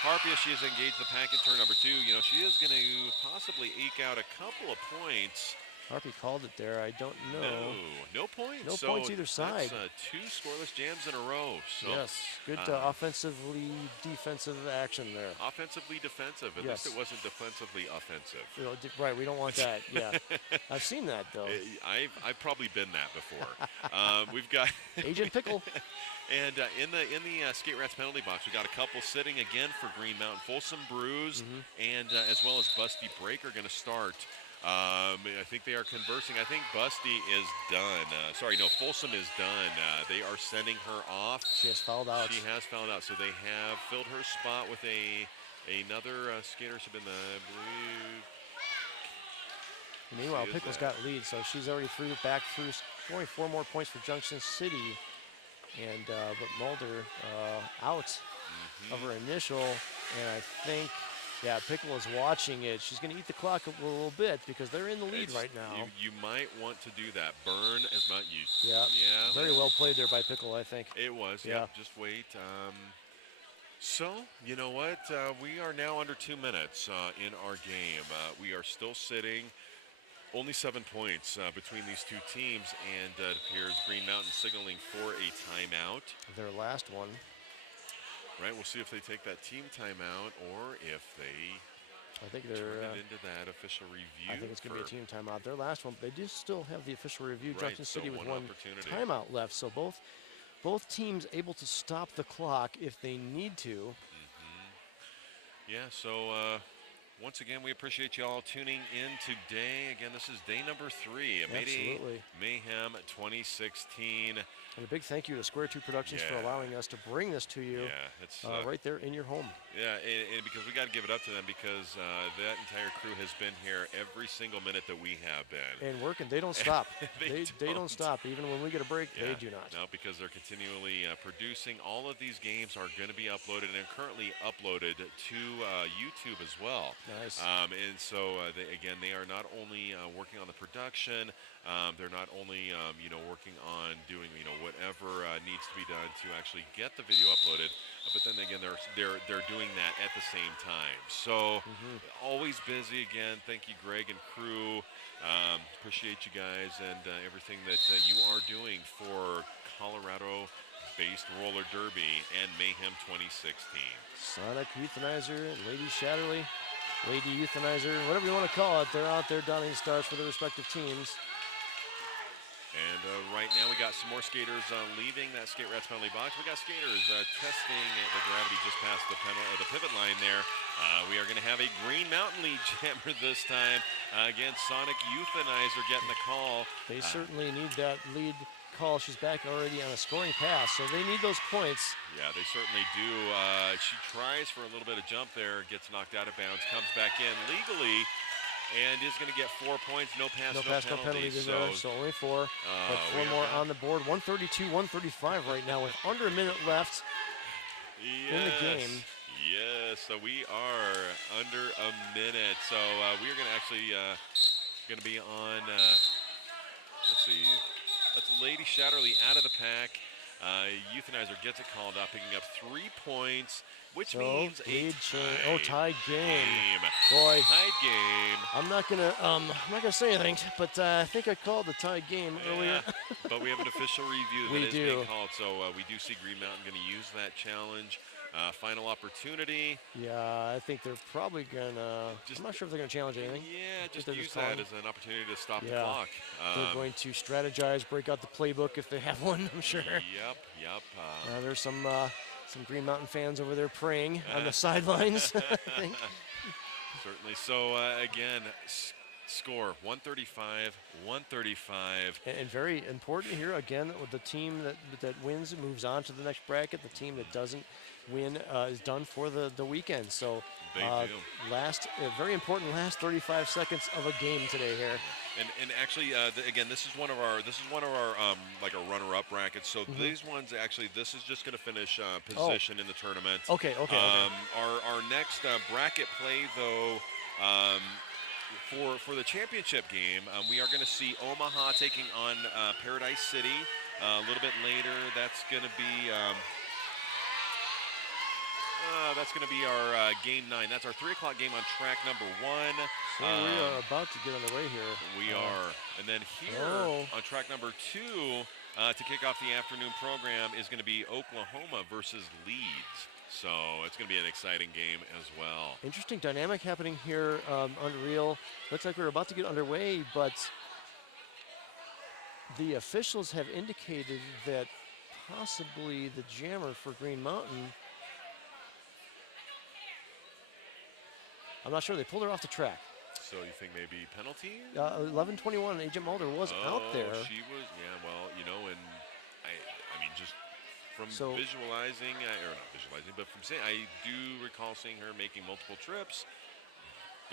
Harpy, as she has engaged the pack in turn number 2, you know, she is going to possibly eke out a couple of points. Harpy called it there. I don't know. No points. No so points either side. That's 2 scoreless jams in a row. So, yes, good offensively defensive action there. Offensively defensive. At least it wasn't defensively offensive. You know, right, we don't want that. Yeah, I've seen that though. I've probably been that before. We've got Agent Pickle. And in the Skate Rats penalty box, we got a couple sitting again for Green Mountain. Folsom Brews and as well as Busty Break are going to start. I think they are conversing. I think Busty is done. Folsom is done. They are sending her off. She has fouled out. She has fouled out. So they have filled her spot with another skater. She's been the blue. Meanwhile, Pickle's got lead, so she's already back through, scoring 4 more points for Junction City. And but Mulder out of her initial, and I think, yeah, Pickle is watching it. She's going to eat the clock a little bit because they're in the lead right now. You might want to do that. Burn as much. Yeah. Very well played there by Pickle, I think. It was. Yeah. Just wait. So you know what? We are now under 2 minutes in our game. We are still sitting. Only 7 points between these two teams, and it appears Green Mountain signaling for a timeout. Their last one. Right, we'll see if they take that team timeout or if they turn it into that official review. I think it's going to be a team timeout. Their last one, but they do still have the official review. Right, Junction City with one opportunity. timeout left, so both teams able to stop the clock if they need to. Yeah, so once again, we appreciate you all tuning in today. Again, this is day number 3 of Mayhem 2016. And a big thank you to Square 2 Productions for allowing us to bring this to you right there in your home. Yeah, and because we got to give it up to them because that entire crew has been here every single minute that we have been. And working, they don't stop. they don't stop. Even when we get a break, they do not. No, because they're continually producing. All of these games are going to be uploaded and currently uploaded to YouTube as well. Nice. And so, they are not only working on the production, they're not only, working on doing, whatever needs to be done to actually get the video uploaded, but then again, they're doing that at the same time. So, always busy again. Thank you, Greg and crew. Appreciate you guys and everything that you are doing for Colorado-based roller derby and Mayhem 2016. Sonic Euthanizer, Lady Shatterly, Lady Euthanizer, whatever you want to call it, they're out there donning stars for their respective teams. And right now we got some more skaters leaving that Skate Rats penalty box. We got skaters testing the gravity just past the pivot line there. We are going to have a Green Mountain lead jammer this time. Again, Sonic Euthanizer getting the call. They certainly need that lead call. She's back already on a scoring pass, so they need those points. Yeah, they certainly do. She tries for a little bit of jump there, gets knocked out of bounds, comes back in legally. And is going to get 4 points, no pass, no penalty. So only 4, but 4 more on the board. 132, 135 right now with under a minute left in the game. Yes, so we are under a minute. So we are going to actually going to be on, let's see, that's Lady Shatterly out of the pack. Euthanizer gets it called up, picking up 3 points. Which means a tied game. Boy, tied game. I'm not gonna say anything, but I think I called the tied game earlier. But we have an official review that is being called, so we do see Green Mountain going to use that challenge. Final opportunity. Yeah, I think they're probably gonna. I'm not sure if they're gonna challenge anything. Yeah, just use that as an opportunity to stop the clock. They're going to strategize, break out the playbook if they have one. I'm sure. Yep. There's some Green Mountain fans over there praying on the sidelines. I think. Certainly. So again, score 135. And very important here again, with the team that wins moves on to the next bracket. The team that doesn't win is done for the weekend. So very important last 35 seconds of a game today here. And actually, again, this is one of our like a runner-up bracket. So these ones actually, this is just going to finish position in the tournament. Okay. Our next bracket play though. For the championship game, we are going to see Omaha taking on Paradise City a little bit later. That's going to be That's going to be our game 9. That's our 3 o'clock game on track number 1. So we are about to get on the way here. We are. And then here on track number 2 to kick off the afternoon program is going to be Oklahoma versus Leeds. So it's going to be an exciting game as well. Interesting dynamic happening here, Unreal. Looks like we're about to get underway, but the officials have indicated that possibly the jammer for Green Mountain, I'm not sure, they pulled her off the track. So you think maybe penalty? 11:21, Agent Mulder was out there. She was, yeah, well, you know, and I mean, just from visualizing, or not visualizing, but from saying, I do recall seeing her making multiple trips.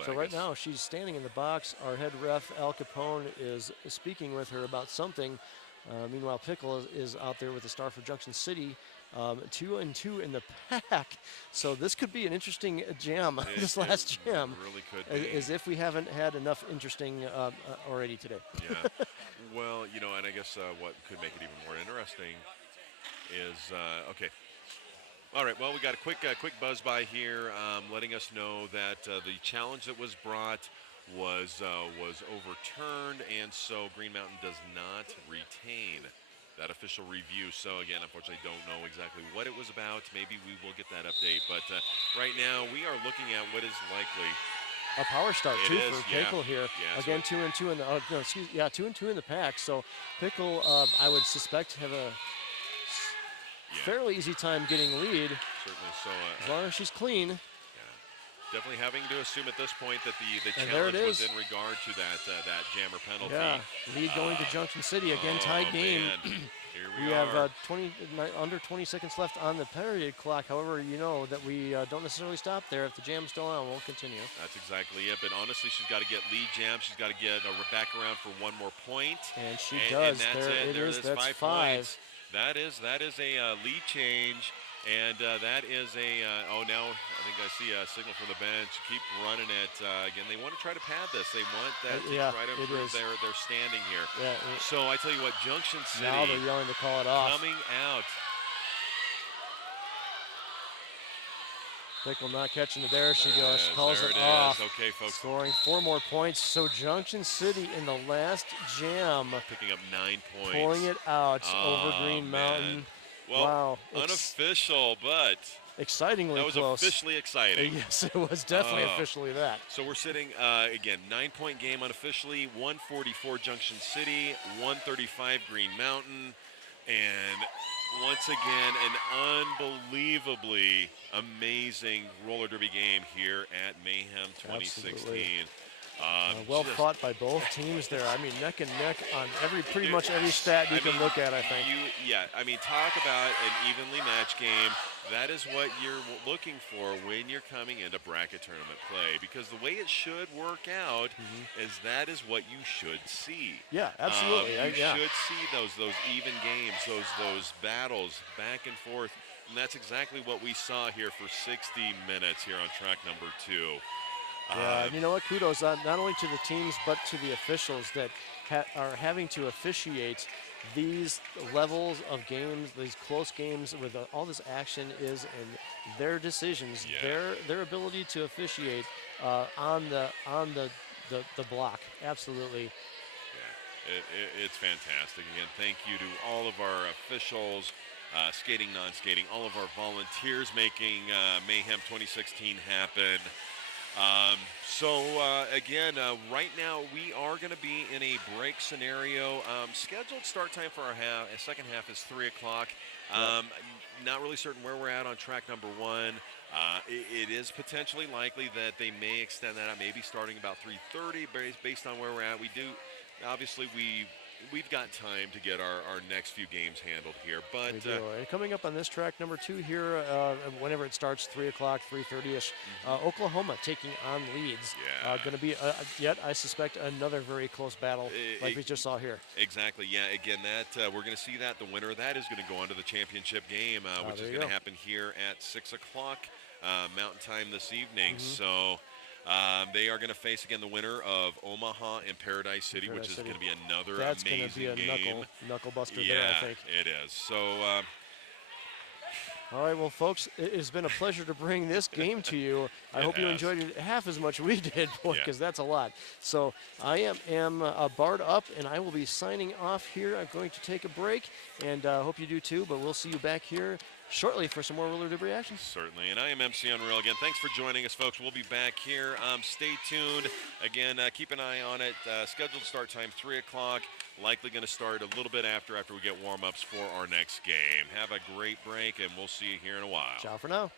So right now she's standing in the box. Our head ref, Al Capone, is speaking with her about something. Meanwhile, Pickle is out there with the star for Junction City. 2 and 2 in the pack. So this could be an interesting jam, this last jam. Really could be. As if we haven't had enough interesting already today. Yeah. Well, you know, and I guess what could make it even more interesting is, okay. All right, well, we got a quick buzz by here letting us know that the challenge that was brought was overturned, and so Green Mountain does not retain that official review. So again, unfortunately, don't know exactly what it was about. Maybe we will get that update, but right now we are looking at what is likely a power start too for Pickle here. Yeah, again, 2 and 2 in the 2 and 2 in the pack. So Pickle, I would suspect, have a fairly easy time getting lead. Certainly so. As long as she's clean. Definitely having to assume at this point that the challenge was in regard to that jammer penalty. Yeah, lead going to Junction City. Again, tied game. Here we have under 20 seconds left on the period clock. However, you know that we don't necessarily stop there. If the jam's still on, we'll continue. That's exactly it. But honestly, she's got to get lead jam. She's got to get back around for one more point. And she does. And that's there it is. That's 5 points. That is a lead change. And that is now I think I see a signal from the bench. Keep running it. Again, they want to try to pad this. They want that to try to improve their standing here. Yeah, so I tell you what, Junction City. Now they're yelling to call it off. Coming out. Pickle not catching it. There she goes. She calls it off. Okay, folks. Scoring 4 more points. So Junction City in the last jam. Picking up 9 points. Pulling it out over Green Mountain. Well, wow. Unofficial, but excitingly close. That was officially exciting. Yes, it was definitely officially that. So we're sitting, again, 9-point game unofficially, 144 Junction City, 135 Green Mountain, and once again, an unbelievably amazing roller derby game here at Mayhem 2016. Absolutely. Well fought by both teams there. I mean, neck and neck on pretty much every stat you can look at, I think. I mean, talk about an evenly matched game. That is what you're looking for when you're coming into bracket tournament play, because the way it should work out is that is what you should see. Yeah, absolutely. You should see those even games, those battles back and forth, and that's exactly what we saw here for 60 minutes here on track number 2. Yeah, you know what? Kudos not only to the teams but to the officials that are having to officiate these levels of games, these close games with all this action is in their decisions, their ability to officiate on the block. Absolutely. Yeah, it's fantastic. Again, thank you to all of our officials, skating, non-skating, all of our volunteers making Mayhem 2016 happen. Again, right now we are going to be in a break scenario. Scheduled start time for our second half is 3 o'clock. Not really certain where we're at on track number 1. It is potentially likely that they may extend that out, maybe starting about 3:30 based on where we're at. Obviously we've got time to get our next few games handled here. But we do. And coming up on this track number 2 here, whenever it starts, 3 o'clock, 3:30ish, Oklahoma taking on Leeds. Going to be yet, I suspect, another very close battle like we just saw here. Exactly. Yeah. Again, that we're going to see that the winner of that is going to go on to the championship game, which is going to happen here at 6 o'clock Mountain Time this evening. So. They are going to face, again, the winner of Omaha and Paradise City, which is going to be another amazing game. Knuckle buster there, I think. It is. So, All right, well, folks, it has been a pleasure to bring this game to you. I It hope you has. enjoyed it half as much we did, boy, Yeah. because that's a lot. So I am barred up, and I will be signing off here. I'm going to take a break, and hope you do too, but we'll see you back here shortly for some more roller derby action. Certainly, and I am MC Unreal again. Thanks for joining us, folks. We'll be back here. Stay tuned. Again, keep an eye on it. Scheduled start time 3 o'clock. Likely going to start a little bit after we get warm-ups for our next game. Have a great break, and we'll see you here in a while. Ciao for now.